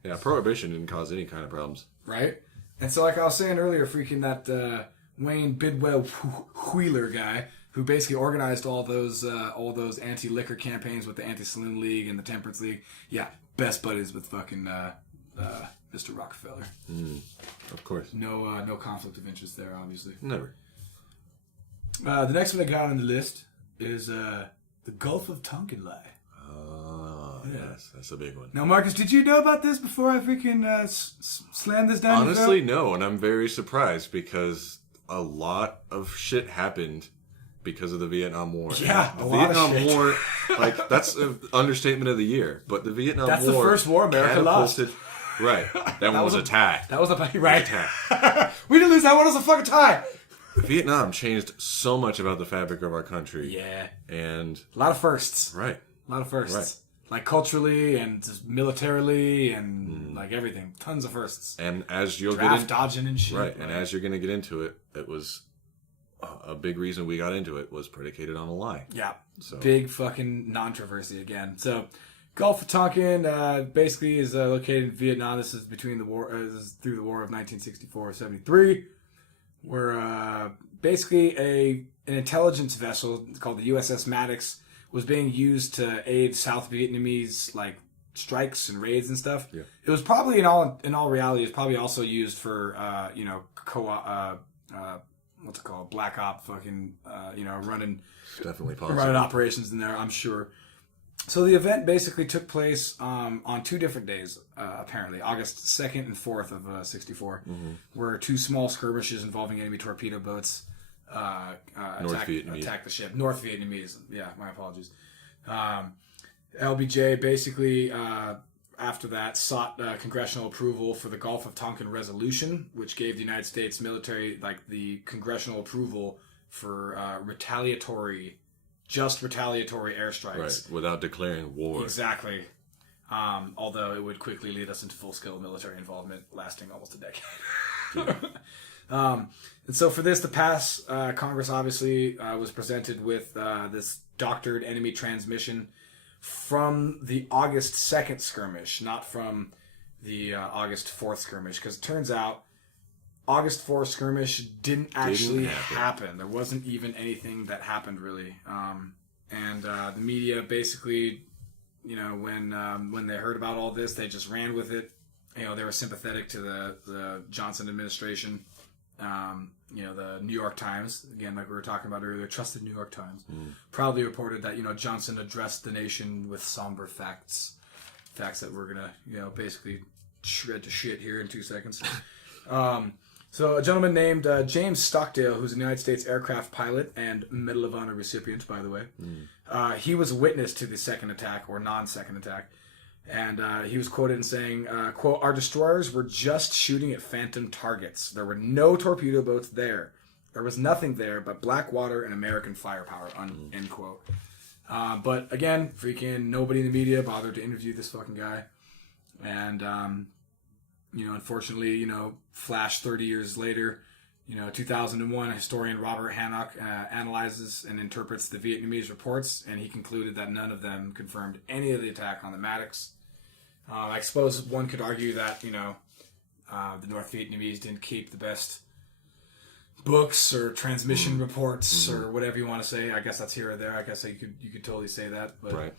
Yeah, prohibition didn't cause any kind of problems. Right? And so like I was saying earlier, freaking that Wayne Bidwell Wheeler guy, who basically organized all those anti-liquor campaigns with the Anti-Saloon League and the Temperance League. Yeah, best buddies with fucking Mr. Rockefeller. Of course. No conflict of interest there, obviously. Never. The next one I got on the list is the Gulf of Tonkinlai. Yes, that's a big one. Now, Marcus, did you know about this before I freaking slam this down? Honestly, no, and I'm very surprised because a lot of shit happened because of the Vietnam War. Yeah, the Vietnam War, like that's an understatement of the year. But the Vietnam War, that's the first war America lost. Right, that one was a tie. That was a right tie. We didn't lose that one. It was a fucking tie. Vietnam changed so much about the fabric of our country. Yeah, and a lot of firsts. Right, a lot of firsts. Right. Like culturally and militarily and like everything. Tons of firsts. And as you'll draft dodging and shit. Right. And as you're going to get into it, it was a big reason we got into it was predicated on a lie. Yeah. So big fucking controversy again. So Gulf of Tonkin basically is located in Vietnam. This is between the war, this is through the War of 1964-73, where basically an intelligence vessel called the USS Maddox was being used to aid South Vietnamese like strikes and raids and stuff. Yeah. It was probably in all reality, it's probably also used for what's it called, black op, fucking running. It's definitely possible. Running operations in there, I'm sure. So the event basically took place on 2 different days, apparently, August 2nd and 4th of 64, where 2 small skirmishes involving enemy torpedo boats attacked the ship. North Vietnamese. Yeah, my apologies. LBJ basically, after that, sought congressional approval for the Gulf of Tonkin Resolution, which gave the United States military the congressional approval for retaliatory airstrikes. Right, without declaring war. Exactly. Although it would quickly lead us into full-scale military involvement lasting almost a decade. And so for this to pass, Congress obviously was presented with this doctored enemy transmission from the August 2nd skirmish, not from the August 4th skirmish, because it turns out August 4th skirmish didn't actually happen. There wasn't even anything that happened, really. And the media basically, when they heard about all this, they just ran with it. They were sympathetic to the Johnson administration. The New York Times, again, like we were talking about earlier, trusted New York Times, proudly reported that, Johnson addressed the nation with somber facts that we're going to, basically shred to shit here in 2 seconds. So a gentleman named James Stockdale, who's a United States aircraft pilot and Medal of Honor recipient, by the way, he was a witness to the second attack, or non-second attack, and he was quoted in saying, quote, "Our destroyers were just shooting at phantom targets. There were no torpedo boats there. There was nothing there but black water and American firepower," end quote. But again, freaking nobody in the media bothered to interview this fucking guy. And, unfortunately, flash 30 years later, 2001, historian Robert Hancock analyzes and interprets the Vietnamese reports, and he concluded that none of them confirmed any of the attack on the Maddox. I suppose one could argue that, the North Vietnamese didn't keep the best books or transmission reports or whatever you want to say. I guess that's here or there. I guess you could totally say that. But, right.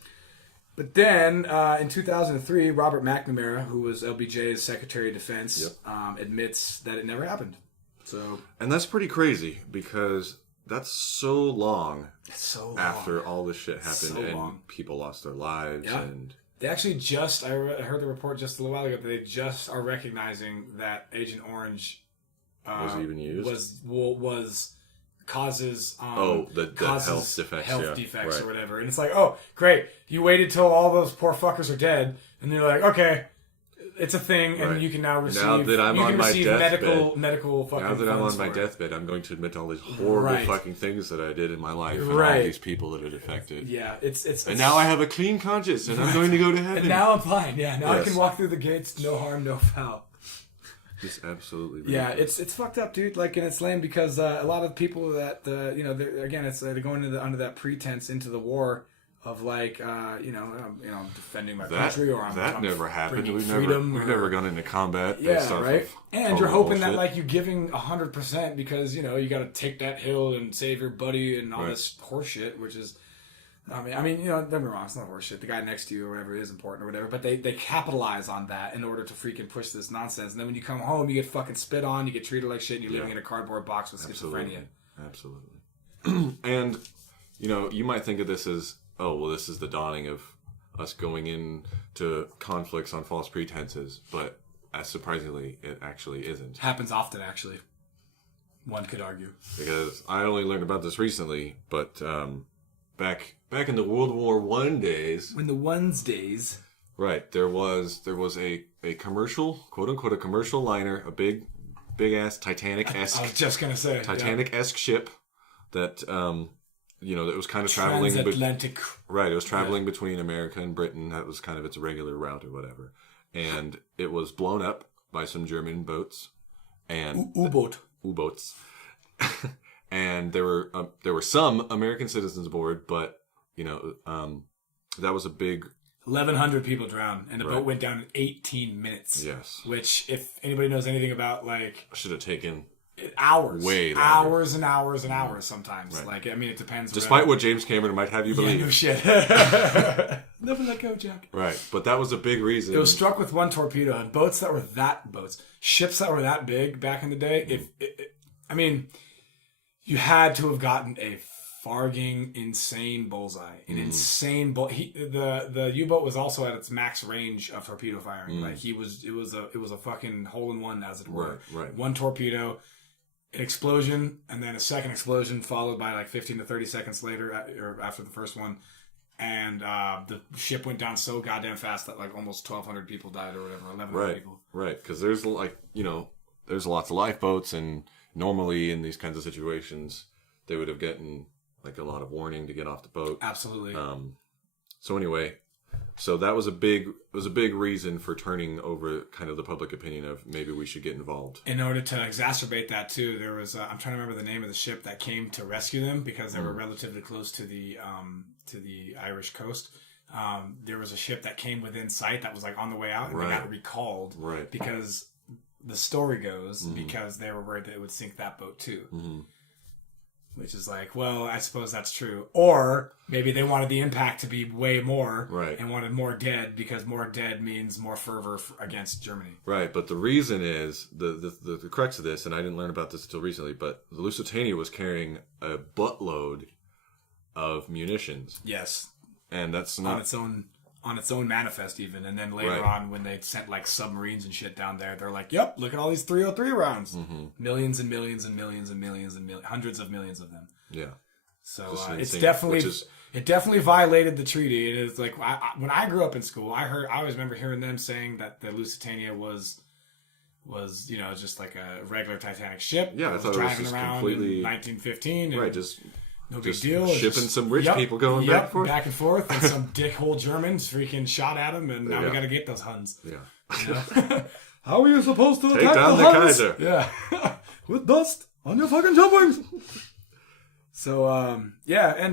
But then, in 2003, Robert McNamara, who was LBJ's Secretary of Defense, admits that it never happened. And that's pretty crazy, because that's so long. It's so long. After all this shit happened people lost their lives. Yeah. And they actually I heard the report just a little while ago, that they just are recognizing that Agent Orange was even used? Was causes the health defects or whatever. And it's like, oh, great. You waited till all those poor fuckers are dead, and you're like, okay, it's a thing, and you can now receive. Now that I'm on my deathbed, medical fucking. Now that I'm on my deathbed, I'm going to admit all these horrible fucking things that I did in my life, and all these people that are affected. Yeah, it's. And now I have a clean conscience, and I'm going to go to heaven. And now I'm fine. Yeah, now I can walk through the gates, no harm, no foul. It's absolutely ridiculous. Yeah, it's fucked up, dude. And it's lame because a lot of people that they're going under that pretense into the war of defending my country, or I'm never happened. We've never gone into combat. Right. And you're hoping that you're giving 100% because you got to take that hill and save your buddy and all this horse shit, which is. Don't get me wrong, it's not horseshit. The guy next to you or whatever is important or whatever, but they capitalize on that in order to freaking push this nonsense. And then when you come home, you get fucking spit on, you get treated like shit, and you're living in a cardboard box with schizophrenia. Absolutely. And, you might think of this as, this is the dawning of us going into conflicts on false pretenses, but surprisingly, it actually isn't. Happens often, actually. One could argue. Because I only learned about this recently, but back in the World War I days, when the ones days, right? There was a commercial, quote unquote, a commercial liner, a big ass Titanic-esque. I was just gonna say Titanic-esque ship that that was kind of traveling transatlantic. Right, it was traveling between America and Britain. That was kind of its regular route or whatever, and it was blown up by some German boats and U-boats. And there were some American citizens aboard, but that was a big 1,100 people drowned, and the boat went down in 18 minutes. Yes. Which, if anybody knows anything about, like... Should have taken... hours. Way longer. Hours and hours and hours sometimes. Right. Like, I mean, it depends. Despite what James Cameron might have you believe. Yeah, no shit. Never let go, Jack. Right. But that was a big reason. It was struck with one torpedo, and ships that were that big back in the day, I mean, you had to have gotten a farging insane bullseye. An insane the U-boat was also at its max range of torpedo firing. Like it was a fucking hole in one, as it were. Right. One torpedo, an explosion, and then a second explosion followed by like 15 to 30 seconds later or after the first one. And the ship went down so goddamn fast that like almost 1,200 people died or whatever, 1,100 people. Right, because there's like, there's lots of lifeboats, and normally in these kinds of situations, they would have gotten like a lot of warning to get off the boat. Absolutely. So anyway, that was a big reason for turning over kind of the public opinion of maybe we should get involved. In order to exacerbate that too, there was I'm trying to remember the name of the ship that came to rescue them because they were relatively close to the Irish coast. There was a ship that came within sight that was like on the way out, and they got recalled because the story goes because they were worried that it would sink that boat too. Which is like, well, I suppose that's true. Or maybe they wanted the impact to be way more and wanted more dead because more dead means more fervor against Germany. Right, but the reason is, the crux of this, and I didn't learn about this until recently, but the Lusitania was carrying a buttload of munitions. Yes. And that's not... On its own manifest even, and then later on when they sent like submarines and shit down there, they're like, yep, look at all these 303 rounds. Millions and millions and millions and millions and millions, hundreds of millions of them. Yeah. So it's definitely it definitely violated the treaty. It is like when I grew up in school, I always remember hearing them saying that the Lusitania was just like a regular Titanic ship. Yeah, that was driving around in 1915. And just no big deal. Shipping some rich people going back and forth, and some dickhole Germans freaking shot at them, and now we got to get those Huns. Yeah. How are you supposed to take attack down the Huns? Kaiser? Yeah, with dust on your fucking jumpings. So and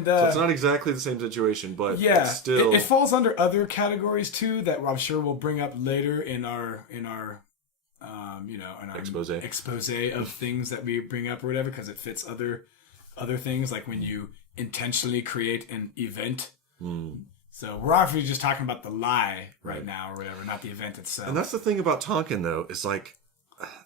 so it's not exactly the same situation, but it's still it falls under other categories too that I'm sure we'll bring up later in our in our expose of things that we bring up or whatever, because it fits other things, like when you intentionally create an event. So we're obviously just talking about the lie right now or whatever, not the event itself. And that's the thing about Tonkin, though, is like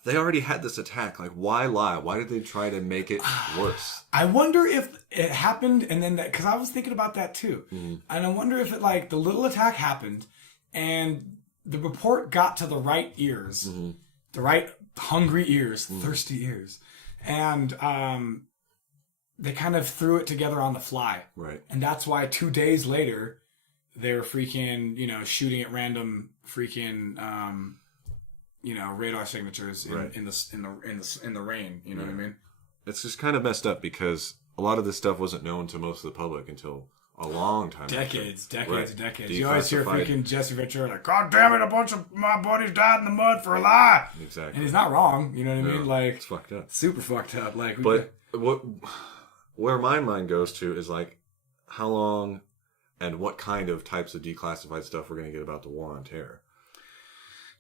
they already had this attack. Like, why lie? Why did they try to make it worse? I wonder if it happened and then because I was thinking about that too. And I wonder if it like the little attack happened and the report got to the right ears, the right hungry ears, thirsty ears, and they kind of threw it together on the fly. Right. And that's why 2 days later, they were freaking, shooting at random freaking, radar signatures in the rain. You know what I mean? It's just kind of messed up because a lot of this stuff wasn't known to most of the public until a long time Decades. Decades. You always hear freaking Jesse Ventura like, God damn it, a bunch of my buddies died in the mud for a lie. Exactly. And he's not wrong. You know what I mean? Like, it's fucked up. Super fucked up. Like, but where my mind goes to is like, how long and what kind of types of declassified stuff we're going to get about the War on Terror.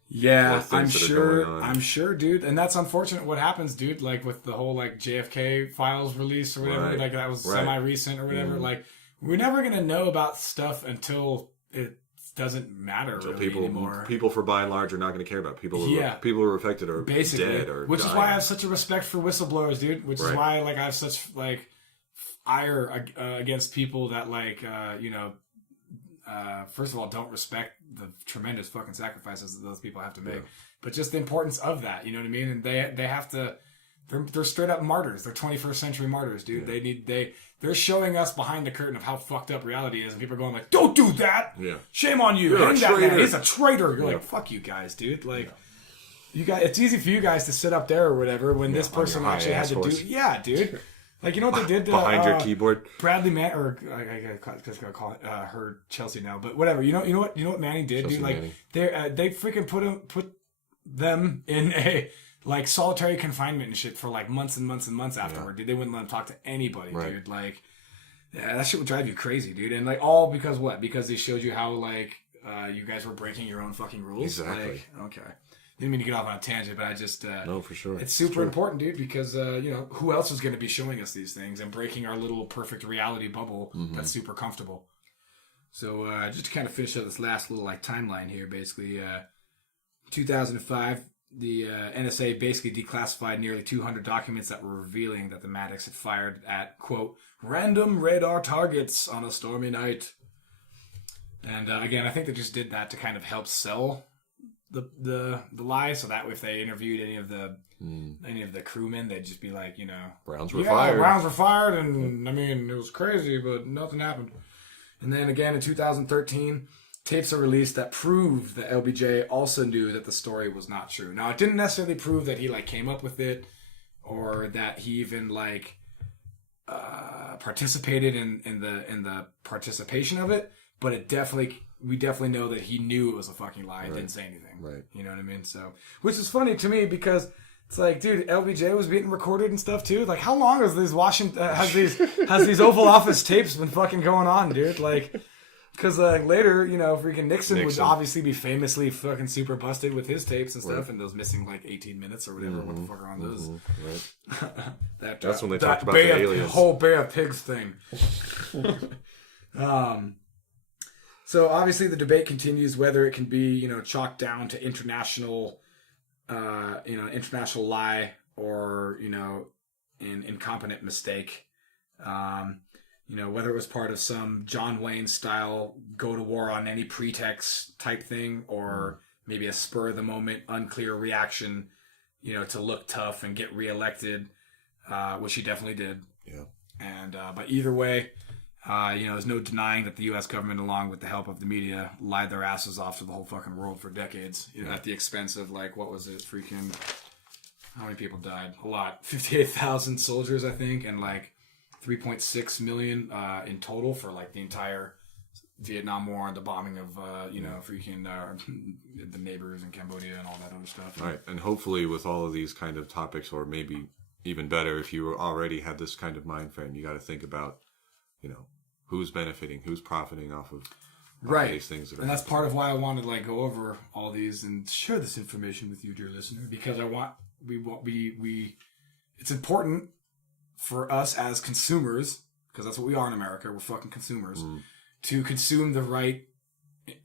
Yeah, I'm sure, dude. And that's unfortunate what happens, dude. Like with the whole like JFK files release or whatever, like that was semi-recent or whatever. Like we're never going to know about stuff until it doesn't matter anymore. People for by and large are not going to care about people who are affected or basically dead or which dying. is why I have such a respect for whistleblowers, dude. Which is why like I have such like ire against people that like first of all don't respect the tremendous fucking sacrifices that those people have to make, but just the importance of that. You know what I mean? And they have to. They're straight up martyrs. They're 21st century martyrs, dude. Yeah. They're showing us behind the curtain of how fucked up reality is, and people are going like, "Don't do that! Yeah, shame on you! Hang that man. He's a traitor." You're like, "Fuck you guys, dude!" Like, you guys. It's easy for you guys to sit up there or whatever when this person actually had to do. Yeah, dude. Like, you know what they did to, behind your keyboard? Bradley Manning, or I gotta call it her Chelsea now, but whatever. You know what Manning did, Chelsea dude? Like Manning. They freaking put them in a like solitary confinement and shit for like months and months and months afterward, dude. They wouldn't let them talk to anybody, dude. Like, yeah, that shit would drive you crazy, dude. And like all because what? Because they showed you how like you guys were breaking your own fucking rules. Exactly. Like, okay. Didn't mean to get off on a tangent, but I just... no, for sure. It's super important, dude, because, who else is going to be showing us these things and breaking our little perfect reality bubble that's super comfortable? So, just to kind of finish up this last little, timeline here, basically, 2005, the NSA basically declassified nearly 200 documents that were revealing that the Maddox had fired at, quote, random radar targets on a stormy night. And, again, I think they just did that to kind of help sell the lie, so that way if they interviewed any of the crewmen, they'd just be like, rounds were fired. Rounds were fired, and it was crazy, but nothing happened. And then again in 2013, tapes are released that prove that LBJ also knew that the story was not true. Now, it didn't necessarily prove that he came up with it, or that he even participated in the participation of it, but we definitely know that he knew it was a fucking lie and didn't say anything. Right. You know what I mean? So, which is funny to me because it's like, dude, LBJ was being recorded and stuff too. Like, how long has these has these Oval Office tapes been fucking going on, dude? Like, because later, freaking Nixon would obviously be famously fucking super busted with his tapes and stuff, and those missing 18 minutes or whatever. What the fuck are on those? Right. That's when they talked about the aliens. Whole Bay of Pigs thing. So obviously the debate continues whether it can be, chalked down to international lie or, an incompetent mistake. Whether it was part of some John Wayne style go to war on any pretext type thing, or maybe a spur of the moment, unclear reaction, to look tough and get reelected, which he definitely did. Yeah. And, but either way, there's no denying that the U.S. government, along with the help of the media, lied their asses off to the whole fucking world for decades. At the expense of, what was it? Freaking... How many people died? A lot. 58,000 soldiers, I think, and, 3.6 million in total for, the entire Vietnam War and the bombing of, freaking the neighbors in Cambodia and all that other stuff. Right. And hopefully with all of these kind of topics, or maybe even better, if you already had this kind of mind frame, you got to think about, who's benefiting, who's profiting off of these things. And that's part of why I wanted to go over all these and share this information with you, dear listener, because it's important for us as consumers, because that's what we are in America. We're fucking consumers, to consume the right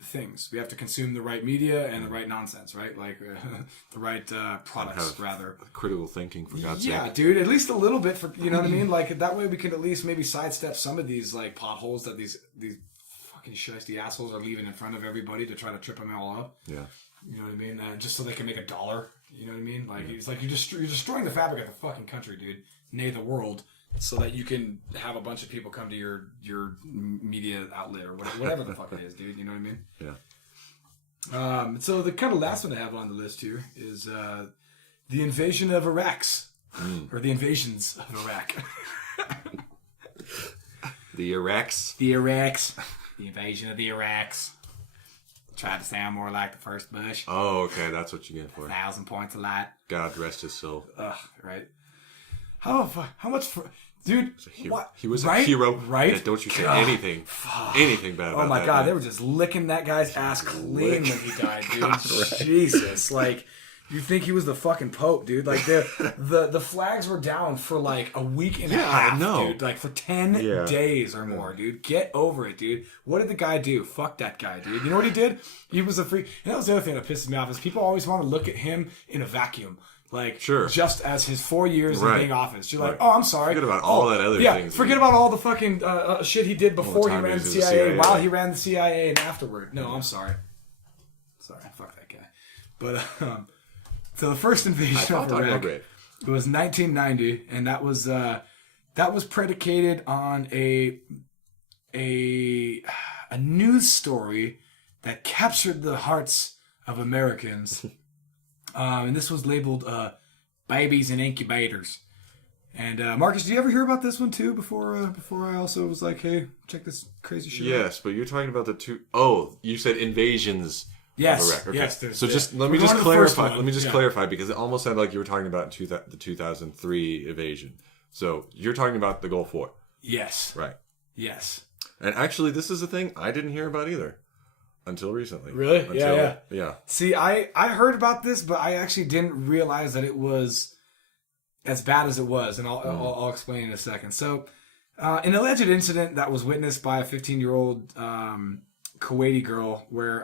things. We have to consume the right media and the right nonsense, right? The right products, rather. Critical thinking, for God's sake. Yeah, dude, at least a little bit, for you know what I mean? That way we can at least maybe sidestep some of these, potholes that these fucking shiesty assholes are leaving in front of everybody to try to trip them all up. Yeah. You know what I mean? Just so they can make $1. You know what I mean? It's like you're destroying the fabric of the fucking country, dude. Nay, the world. So that you can have a bunch of people come to your media outlet or whatever the fuck it is, dude. You know what I mean? Yeah. So the kind of last one I have on the list here is the invasion of Iraq, or the invasions of Iraq. The Iraqs. The Iraqs. The invasion of the Iraqs. Tried to sound more like the first Bush. Oh, okay, that's what you get for 1,000 points a light. God rest his soul. Right. How much... Dude, what? He was a hero. Right? Yeah, don't you say anything bad about that. Oh my God, they were just licking that guy's ass clean when he died, dude. God, right. Jesus. You think he was the fucking Pope, dude. The flags were down for a week and a half, dude. For 10 days or more, dude. Get over it, dude. What did the guy do? Fuck that guy, dude. You know what he did? He was a freak. And that was the other thing that pisses me off is people always want to look at him in a vacuum. Sure. Just as his 4 years in being office. You're oh, I'm sorry. Forget about all that other things. Forget about all the fucking shit he did before he ran the CIA, while he ran the CIA, and afterward. No, I'm sorry. Sorry, fuck that guy. But, so the first invasion of Iraq, it was 1990, and that was predicated on a news story that captured the hearts of Americans. And this was labeled babies in incubators. And Marcus, did you ever hear about this one too before I also was like, hey, check this crazy shit out? Yes, but you're talking about the two... Oh, you said invasions of Iraq. Okay. Yes. So let me just clarify. Let me just clarify, because it almost sounded like you were talking about the 2003 invasion. So you're talking about the Gulf War. Yes. Right. Yes. And actually, this is a thing I didn't hear about either. until recently. Really? Yeah. See, I heard about this, but I actually didn't realize that it was as bad as it was, and I'll explain in a second. So, an alleged incident that was witnessed by a 15-year-old Kuwaiti girl, where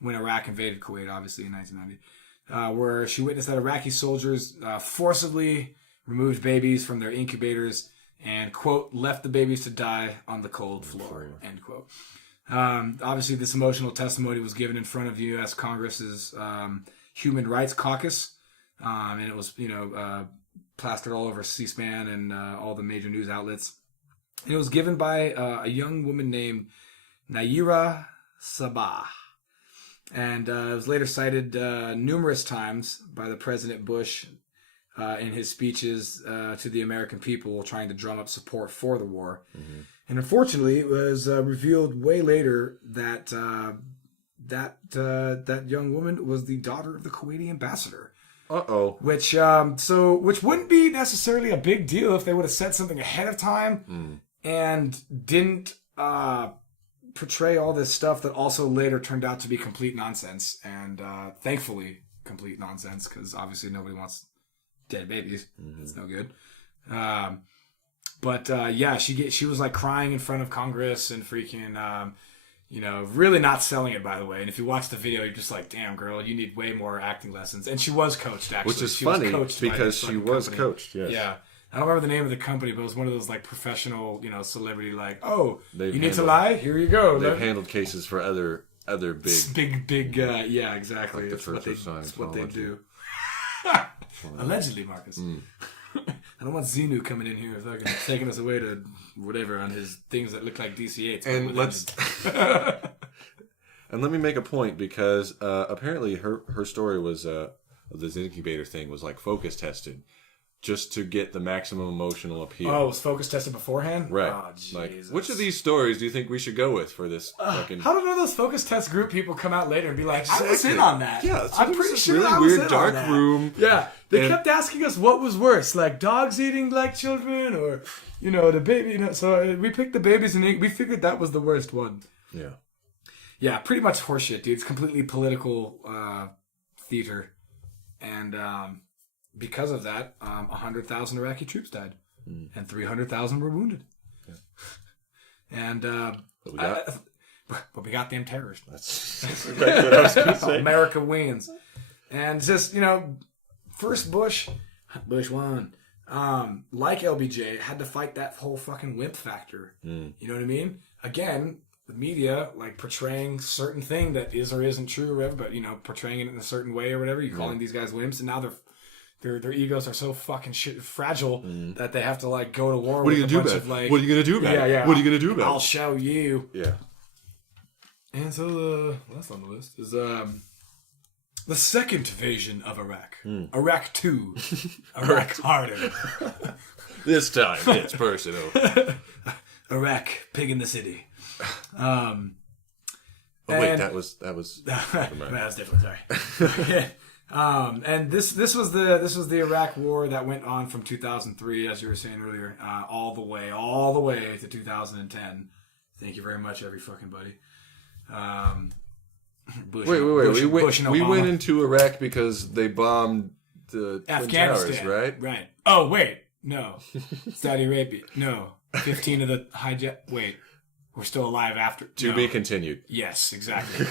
when Iraq invaded Kuwait, obviously in 1990, where she witnessed that Iraqi soldiers forcibly removed babies from their incubators and, quote, left the babies to die on the cold floor, end quote. Obviously, this emotional testimony was given in front of U.S. Congress's Human Rights Caucus, and it was, plastered all over C-SPAN and all the major news outlets. And it was given by a young woman named Naira Sabah. And it was later cited numerous times by the President Bush in his speeches to the American people trying to drum up support for the war. Mm-hmm. And unfortunately, it was revealed way later that that young woman was the daughter of the Kuwaiti ambassador. Uh-oh. Which wouldn't be necessarily a big deal if they would have said something ahead of time and didn't portray all this stuff that also later turned out to be complete nonsense. And thankfully, complete nonsense, because obviously nobody wants dead babies. Mm-hmm. It's no good. But she was like crying in front of Congress and freaking... really not selling it, by the way. And if you watch the video, you're just like, damn, girl, you need way more acting lessons. And she was coached, actually. Which is funny, because she was coached, yes. Yeah. I don't remember the name of the company, but it was one of those, like, professional, celebrity, like, oh, you need to lie? Here you go. They've handled cases for other big... yeah, exactly. Like That's what they do. Allegedly, Marcus. I don't want Xenu coming in here taking us away to whatever on his things that look like DC-8s. And let me make a point, because apparently her story was this incubator thing was like focus tested just to get the maximum emotional appeal. Oh, it was focus tested beforehand? Right. Oh, Jesus. Like, which of these stories do you think we should go with for this fucking... How do none of those focus test group people come out later and be like, exactly. I was in on that. Yeah, I'm pretty sure really I was weird in dark on that. room. Yeah. They kept asking us what was worse, like dogs eating like children or, the baby, So we picked the babies and we figured that was the worst one. Yeah. Yeah, pretty much horseshit, dude. It's completely political theater. And because of that, 100,000 Iraqi troops died. And 300,000 were wounded. Yeah. And but we got them terrorists. That's exactly what I was going to say. America wins. And just, first Bush won. Like LBJ, had to fight that whole fucking wimp factor. You know what I mean? Again, the media, like, portraying certain thing that is or isn't true or whatever, but, portraying it in a certain way or whatever. You're calling these guys wimps, and now their egos are so fucking fragile that they have to, like, go to war with a bunch of, like... What are you going to do about it? Yeah. What are you going to do about it? I'll show you. Yeah. And so the last on the list is... the second invasion of Iraq. Iraq 2. Iraq harder. This time, it's personal. Iraq, pig in the city. Wait, that was that's different, sorry. And this was the Iraq war that went on from 2003, as you were saying earlier, all the way to 2010. Thank you very much, every fucking buddy. Bush, wait. We went into Iraq because they bombed the Twin Towers, right? Right. Oh, wait. No. Saudi Arabia. No. 15 of the hijack. Wait. We're still alive after. To be continued. Yes, exactly.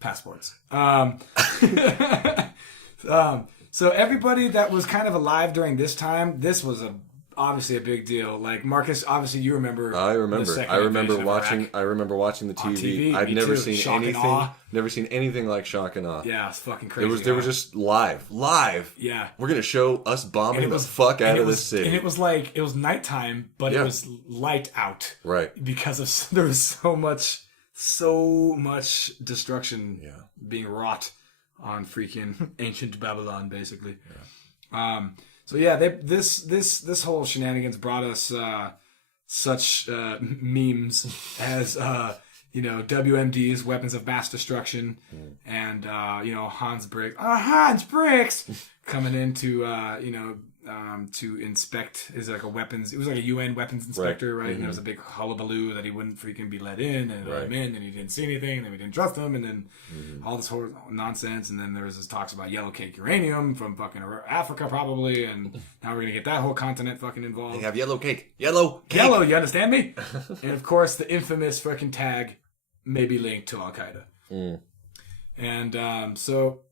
Passports. So everybody that was kind of alive during this time, this was obviously a big deal. Like, Marcus, obviously you remember. I remember watching the TV. I'd never seen anything like Shock and Awe. Yeah, it's fucking crazy. They were just live. Yeah. We're gonna show us bombing the fuck out of this city. And it was like, it was nighttime, but it was light out. Right. Because there was so much destruction being wrought on freaking ancient Babylon, basically. Yeah. So yeah, this whole shenanigans brought us such memes as WMDs, weapons of mass destruction, and Hans Bricks coming into to inspect. Is like a weapons. It was like a UN weapons inspector, right? And there was a big hullabaloo that he wouldn't freaking be let in, and let him in, and he didn't see anything, and then we didn't trust him, and then all this whole nonsense, and then there was this talks about yellow cake uranium from fucking Africa probably, and now we're gonna get that whole continent fucking involved. They have yellow cake. Yellow, you understand me? And of course, the infamous fucking tag may be linked to Al Qaeda. And so.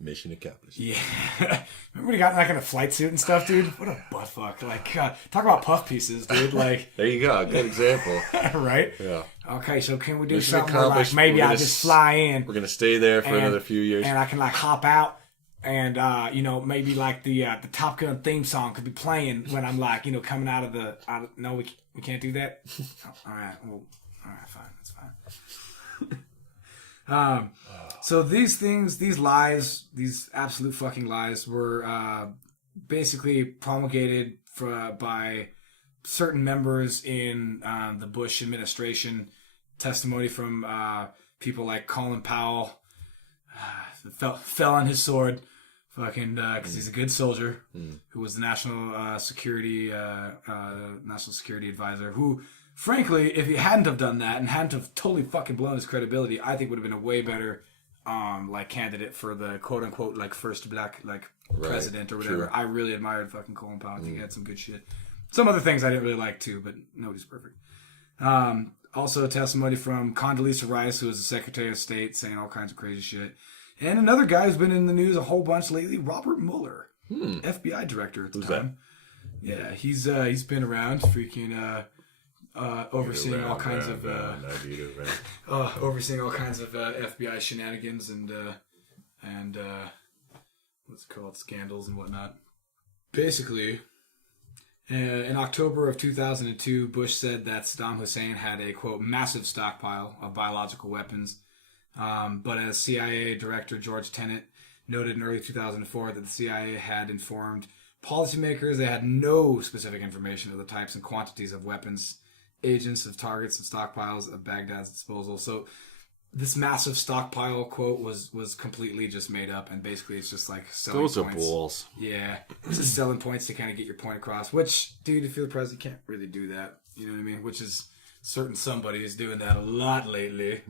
Mission accomplished. Yeah. Remember when he got in that kind of flight suit and stuff, dude? What a butt fuck. Like, talk about puff pieces, dude. Like, there you go. Good example. Right? Yeah. Okay, so can we do Mission something where, like, maybe I'll just fly in. We're going to stay there for another few years. And I can, like, hop out. And, maybe, like, the Top Gun theme song could be playing when I'm, like, coming out of the... no, we can't do that? All right. Well, all right, fine. That's fine. So these things, these lies, these absolute fucking lies were basically promulgated by certain members in the Bush administration. Testimony from people like Colin Powell, fell on his sword, fucking, because he's a good soldier, who was the national security advisor, who, frankly, if he hadn't have done that and hadn't have totally fucking blown his credibility, I think would have been a way better candidate for the quote unquote like first black president or whatever. True. I really admired fucking Colin Powell. I think he had some good shit. Some other things I didn't really like too, but nobody's perfect. Also testimony from Condoleezza Rice, who was the Secretary of State, saying all kinds of crazy shit. And another guy who's been in the news a whole bunch lately, Robert Mueller, FBI director at the time. That? Yeah, he's been around, freaking overseeing all kinds of FBI shenanigans and what's it called, scandals and whatnot. Basically, in October of 2002, Bush said that Saddam Hussein had a quote massive stockpile of biological weapons. But as CIA Director George Tenet noted in early 2004 that the CIA had informed policymakers they had no specific information of the types and quantities of weapons, agents, of targets, and stockpiles of Baghdad's disposal. So this massive stockpile quote was completely just made up, and basically it's just like selling those points. Are balls. Yeah, it's just selling points to kind of get your point across. Which, dude, if you're the president, you can't really do that. You know what I mean? Which is certain somebody is doing that a lot lately.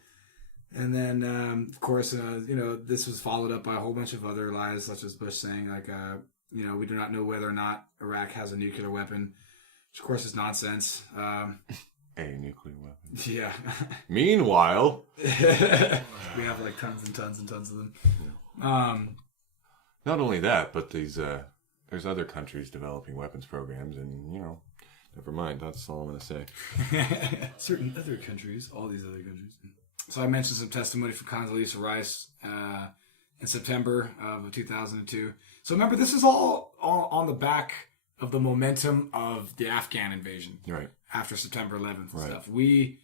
And then, of course, this was followed up by a whole bunch of other lies, such as Bush saying, like, we do not know whether or not Iraq has a nuclear weapon, which, of course, is nonsense. A nuclear weapon. Yeah. Meanwhile, we have, like, tons and tons and tons of them. Not only that, but there's other countries developing weapons programs, and, never mind. That's all I'm going to say. Certain other countries, all these other countries. So I mentioned some testimony from Condoleezza Rice in September of 2002. So remember, this is all on the back of the momentum of the Afghan invasion. Right. After September 11th and stuff. We,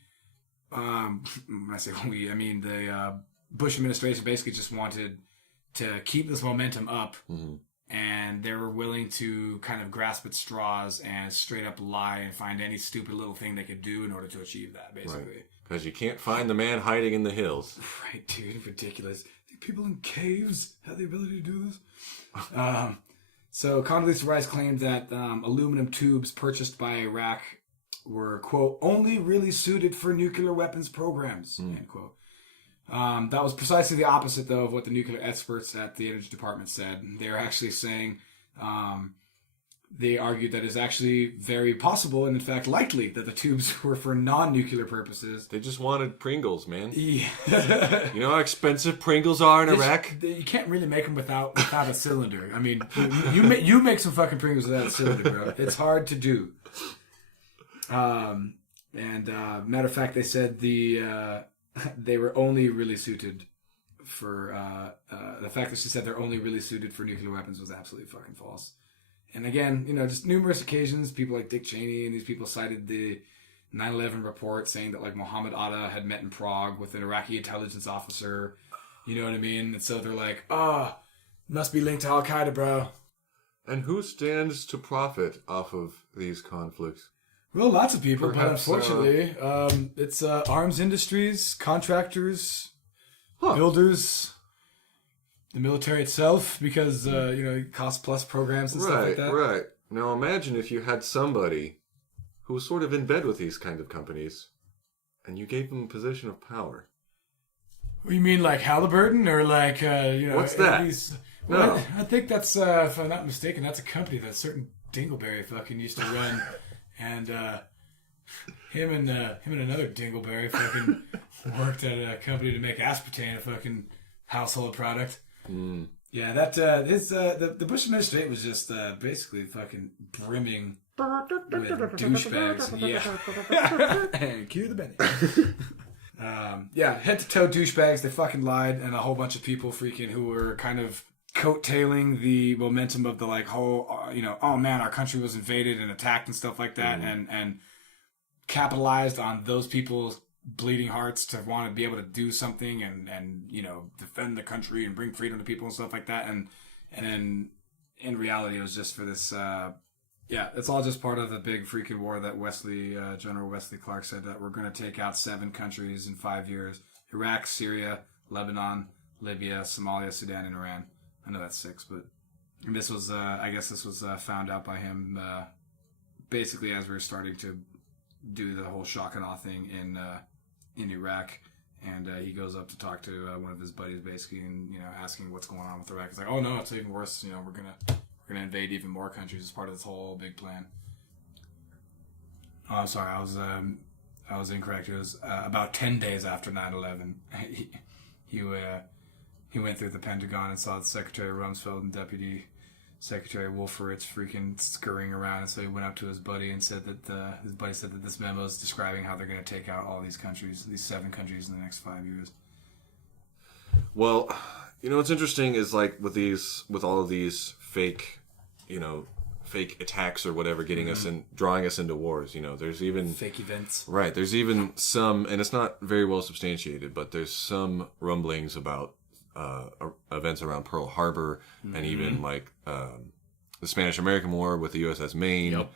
when I say we, I mean the Bush administration basically just wanted to keep this momentum up. Mm-hmm. And they were willing to kind of grasp at straws and straight up lie and find any stupid little thing they could do in order to achieve that, basically. Right. Because you can't find the man hiding in the hills. Right, dude. Ridiculous. Think people in caves have the ability to do this? So Condoleezza Rice claimed that aluminum tubes purchased by Iraq were, quote, only really suited for nuclear weapons programs, end quote. That was precisely the opposite, though, of what the nuclear experts at the Energy Department said. They were actually saying... they argued that it's actually very possible and, in fact, likely that the tubes were for non-nuclear purposes. They just wanted Pringles, man. Yeah. You know how expensive Pringles are in Iraq? You can't really make them without a cylinder. I mean, you make some fucking Pringles without a cylinder, bro. It's hard to do. Matter of fact, they said they were only really suited for... the fact that she said they're only really suited for nuclear weapons was absolutely fucking false. And again, just numerous occasions, people like Dick Cheney and these people cited the 9/11 report saying that, like, Mohammed Atta had met in Prague with an Iraqi intelligence officer. You know what I mean? And so they're like, must be linked to Al Qaeda, bro. And who stands to profit off of these conflicts? Well, lots of people, Perhaps, but unfortunately, it's arms industries, contractors, builders, The military itself, because cost plus programs and stuff like that. Right. Now imagine if you had somebody who was sort of in bed with these kind of companies, and you gave them a position of power. You mean like Halliburton or like What's that? No, I think that's if I'm not mistaken, that's a company that certain Dingleberry fucking used to run, and him and another Dingleberry fucking worked at a company to make aspartame, a fucking household product. Mm. Yeah, that the Bush administration was just basically fucking brimming with douchebags. Yeah, cue the Benny. Head to toe douchebags. They fucking lied, and a whole bunch of people freaking who were kind of coattailing the momentum of the like whole, oh man, our country was invaded and attacked and stuff like that, and capitalized on those people's bleeding hearts to want to be able to do something and defend the country and bring freedom to people and stuff like that, and then in reality it was just for this. It's all just part of the big freaking war that General Wesley Clark said that we're going to take out 7 countries in 5 years: Iraq, Syria, Lebanon, Libya, Somalia, Sudan, and Iran. I know that's 6, but this was, I guess this was found out by him basically as we were starting to do the whole shock and awe thing in Iraq. And he goes up to talk to one of his buddies basically and, asking what's going on with Iraq. It's like, oh no, it's even worse. We're going to invade even more countries as part of this whole big plan. Oh, I'm sorry. I was incorrect. It was about 10 days after 9/11. He went through the Pentagon and saw Secretary Rumsfeld and Deputy Secretary Wolfowitz freaking scurrying around. And so he went up to his buddy and said that his buddy said that this memo is describing how they're going to take out all these countries, these 7 countries in the next 5 years. Well, what's interesting is like with all of these fake attacks or whatever, getting us in, drawing us into wars. There's even fake events. Right. There's even some, and it's not very well substantiated, but there's some rumblings about events around Pearl Harbor and even like the Spanish-American War with the USS Maine. Yep.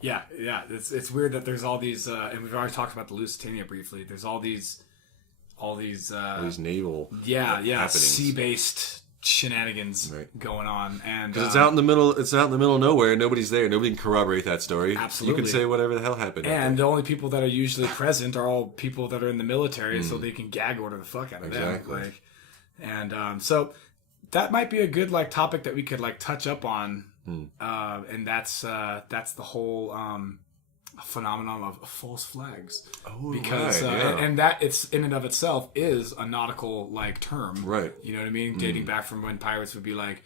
Yeah. It's weird that there's all these, and we've already talked about the Lusitania briefly. There's all these naval happenings. sea-based shenanigans going on, and because it's out in the middle of nowhere, nobody's there, nobody can corroborate that story. Absolutely, you can say whatever the hell happened, and the only people that are usually present are all people that are in the military, so they can gag order the fuck out of them. And so that might be a good topic that we could touch up on, and that's the whole phenomenon of false flags. Oh, because and that it's in and of itself is a nautical term, right? You know what I mean? Dating back from when pirates would be like,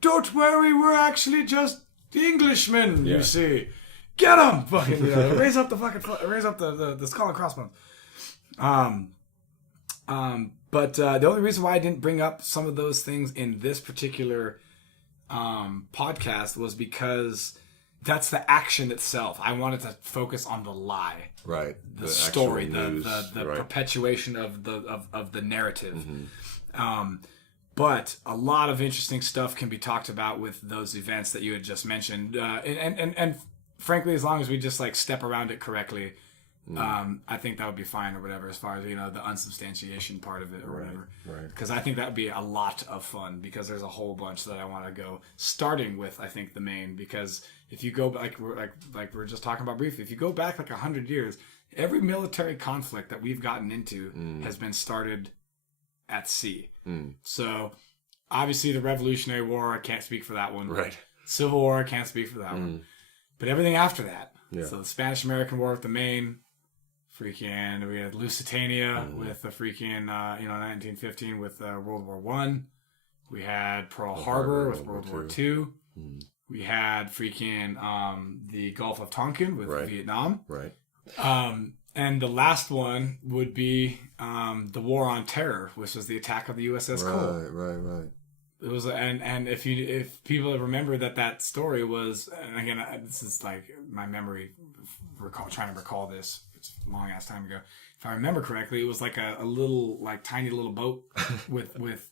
"Don't worry, we're actually just Englishmen." You see, get them, fucking raise up the skull and crossbones. But the only reason why I didn't bring up some of those things in this particular podcast was because that's the action itself. I wanted to focus on the lie, right? The story, the perpetuation of the narrative. But a lot of interesting stuff can be talked about with those events that you had just mentioned, and frankly, as long as we just step around it correctly, I think that would be fine or whatever. As far as the unsubstantiation part of it or whatever, right? Because I think that would be a lot of fun because there's a whole bunch that I want to go. Starting with, I think the Maine, because if you go back, like we're just talking about briefly, if you go back 100 years, every military conflict that we've gotten into has been started at sea. So obviously the Revolutionary War, I can't speak for that one. Right. Civil War, I can't speak for that one. But everything after that. Yeah. So the Spanish-American War with the Maine, freaking, we had Lusitania with the freaking, 1915 with World War One. We had Pearl Harbor with World War Two. We had freaking the Gulf of Tonkin with Vietnam. Right. And the last one would be the War on Terror, which was the attack of the USS Cole. Right. It was, and if people remember that story was, and again, this is my memory, trying to recall this. It's a long ass time ago. If I remember correctly, it was a little tiny little boat with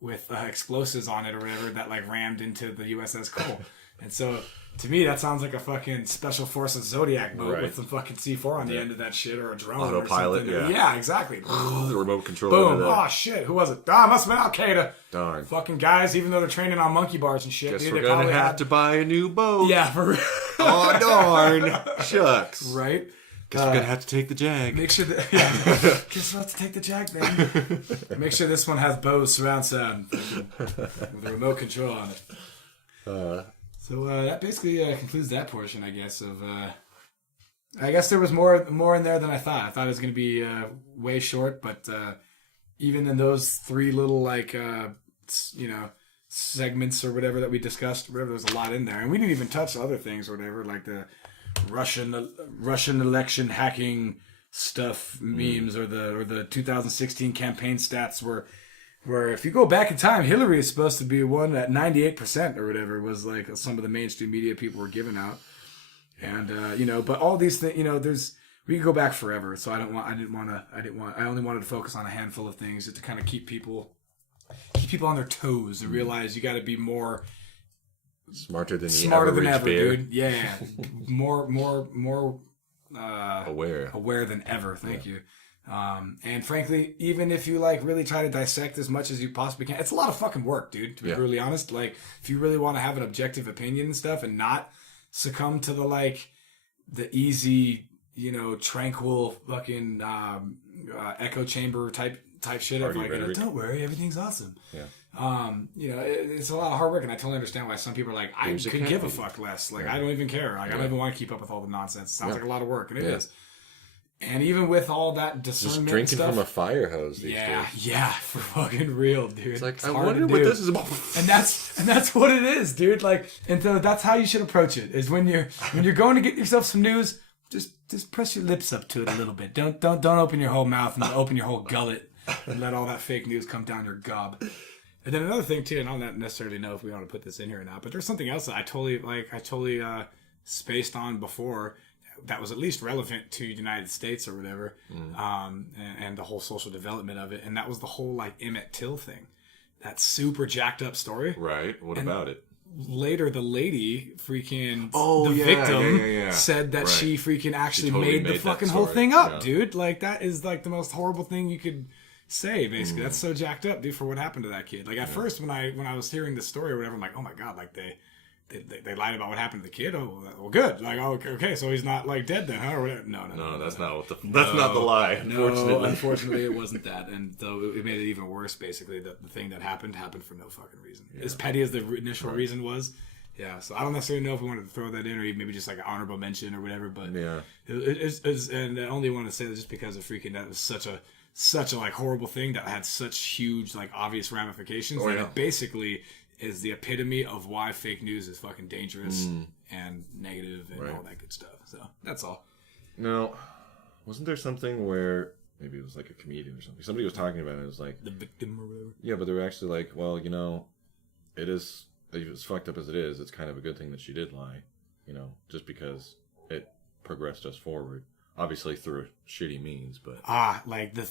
with explosives on it or whatever that like rammed into the USS Cole. And so to me, that sounds like a fucking Special Forces Zodiac boat with some fucking C4 on the end of that shit, or a drone autopilot, or something. Yeah, exactly. The remote control. Boom. Oh, shit. Who was it? It must have been Al-Qaeda. Darn. Fucking guys, even though they're training on monkey bars and shit. Guess dude, we're going to have to buy a new boat. Yeah, for real. Oh, darn. Shucks. Right? Guess we're going to have to take the Jag. Make sure that... Yeah. Guess we'll have to take the Jag, man. Make sure this one has Bose surround sound with a remote control on it. So that basically concludes that portion, I guess, of... I guess there was more in there than I thought. I thought it was going to be way short, but even in those three little, like, segments or whatever that we discussed, whatever, there's a lot in there. And we didn't even touch other things or whatever, like the Russian election hacking stuff, memes, or the 2016 campaign stats where if you go back in time, Hillary is supposed to be one at 98% or whatever was like some of the mainstream media people were giving out. And, but all these things, we can go back forever. So I only wanted to focus on a handful of things just to kind of keep people on their toes and realize you got to be more smarter than ever, bear. dude. Yeah. more aware than ever. Thank you. And frankly, even if you like really try to dissect as much as you possibly can, it's a lot of fucking work, dude, to be brutally honest. Like, if you really want to have an objective opinion and stuff and not succumb to the easy, tranquil fucking echo chamber type shit of like, don't worry, everything's awesome. Yeah. It's a lot of hard work, and I totally understand why some people are like, I could give a fuck less. Like, I don't even care. Like, I don't even want to keep up with all the nonsense. It sounds like a lot of work, and it is. And even with all that discernment, just drinking stuff, from a fire hose these days. Yeah, for fucking real, dude. It's like, I wonder what this is about. And that's what it is, dude. Like, and so that's how you should approach it. Is when you're going to get yourself some news, just press your lips up to it a little bit. Don't open your whole mouth and open your whole gullet and let all that fake news come down your gob. And then another thing too, and I don't necessarily know if we want to put this in here or not, but there's something else that I totally spaced on before. That was at least relevant to the United States or whatever, and the whole social development of it. And that was the whole, like, Emmett Till thing. That super jacked up story. Right. What about it? Later, the lady freaking, victim said that she freaking actually made the fucking whole thing up, dude. Like, that is, like, the most horrible thing you could say, basically. That's so jacked up, dude, for what happened to that kid. Like, at first, when I was hearing the story or whatever, I'm like, oh my God, like, they lied about what happened to the kid. Oh, well, good. Like, oh, okay, so he's not like dead then, huh? Or whatever. No, that's not not the lie. Unfortunately, no, unfortunately, it wasn't that, and though it made it even worse. Basically, the thing that happened for no fucking reason. As petty as the initial reason was. Yeah, so I don't necessarily know if we wanted to throw that in, or even maybe just like an honorable mention or whatever. But it's and I only want to say that just because of freaking that was such a like horrible thing that had such huge like obvious ramifications. And it basically is the epitome of why fake news is fucking dangerous and negative and all that good stuff. So that's all. No, wasn't there something where maybe it was like a comedian or something? Somebody was talking about it. It was like the victim or whatever. Yeah, but they were actually like, well, it is as fucked up as it is. It's kind of a good thing that she did lie, just because it progressed us forward. Obviously through shitty means, but like the.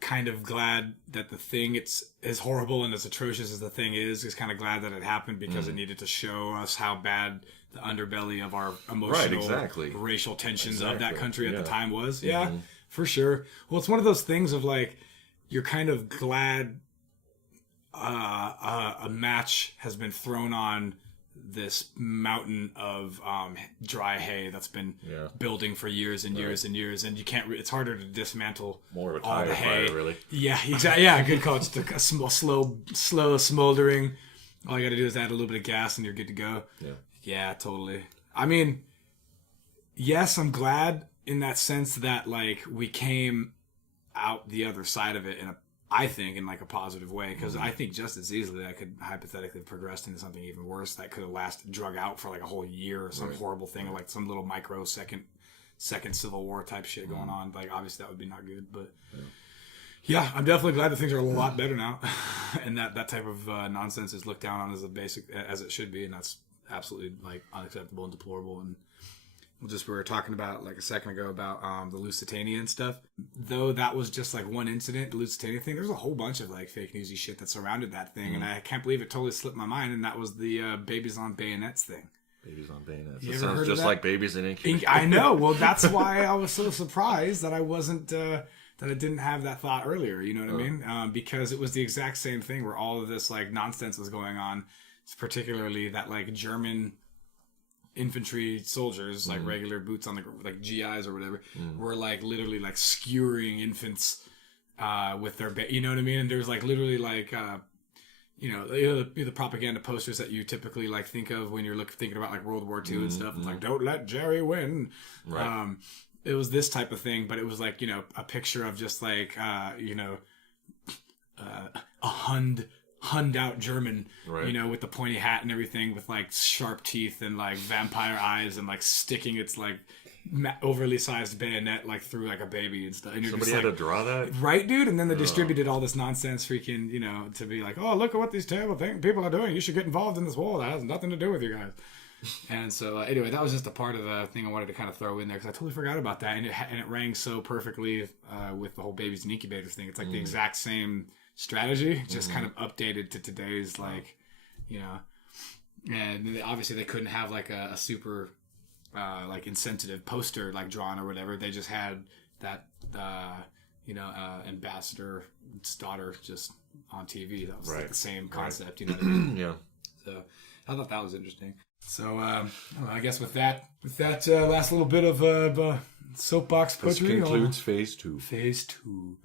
Kind of glad that the thing it's as horrible and as atrocious as the thing is kind of glad that it happened because it needed to show us how bad the underbelly of our emotional racial tensions of that country at the time was. Yeah, for sure. Well, it's one of those things of like you're kind of glad a match has been thrown on this mountain of dry hay that's been building for years and years and years, and you can't. It's harder to dismantle more of a all tire the hay. Fire, really. Yeah, exactly. Yeah, good call. Just a slow smoldering. All you got to do is add a little bit of gas, and you're good to go. Yeah, totally. I mean, yes, I'm glad in that sense that like we came out the other side of it I think in like a positive way, because I think just as easily that could hypothetically have progressed into something even worse that could have drug out for like a whole year or some horrible thing, or like some little second Civil War type shit going on. Like obviously that would be not good, but yeah, I'm definitely glad that things are a lot better now, and that type of nonsense is looked down on as a basic as it should be, and that's absolutely like unacceptable and deplorable. And just we were talking about like a second ago about the Lusitania and stuff. Though that was just like one incident, the Lusitania thing. There's a whole bunch of like fake newsy shit that surrounded that thing, and I can't believe it totally slipped my mind. And that was the babies on bayonets thing. Babies on bayonets. You It ever heard sounds of just that? like babies in ink. I know. Well, that's why I was so surprised that I wasn't. That I didn't have that thought earlier. You know what I mean? Because it was the exact same thing where all of this like nonsense was going on. Particularly that like German infantry soldiers, like regular boots on the like GIs or whatever, were like literally like skewering infants with their you know what I mean? And there's like literally like the propaganda posters that you typically like think of when you're thinking about like World War II and stuff. It's like, don't let Jerry win. Right. It was this type of thing, but it was like, a picture of just like a Hunned out German, right. With the pointy hat and everything, with like sharp teeth and like vampire eyes, and like sticking its like overly sized bayonet like through like a baby and stuff. And Somebody had to draw that, right, dude? And then they distributed all this nonsense, freaking, to be like, oh, look at what these terrible people are doing. You should get involved in this war. That has nothing to do with you guys. And so anyway, that was just a part of the thing I wanted to kind of throw in there because I totally forgot about that, and it rang so perfectly with the whole babies and incubators thing. It's like the exact same strategy, just kind of updated to today's, like, and obviously they couldn't have like a super like insensitive poster like drawn or whatever. They just had that ambassador's daughter just on TV. That was like the same concept, you know what I mean? Yeah. So I thought that was interesting. So I guess with that last little bit of soapbox poetry, this concludes phase 2. Phase 2.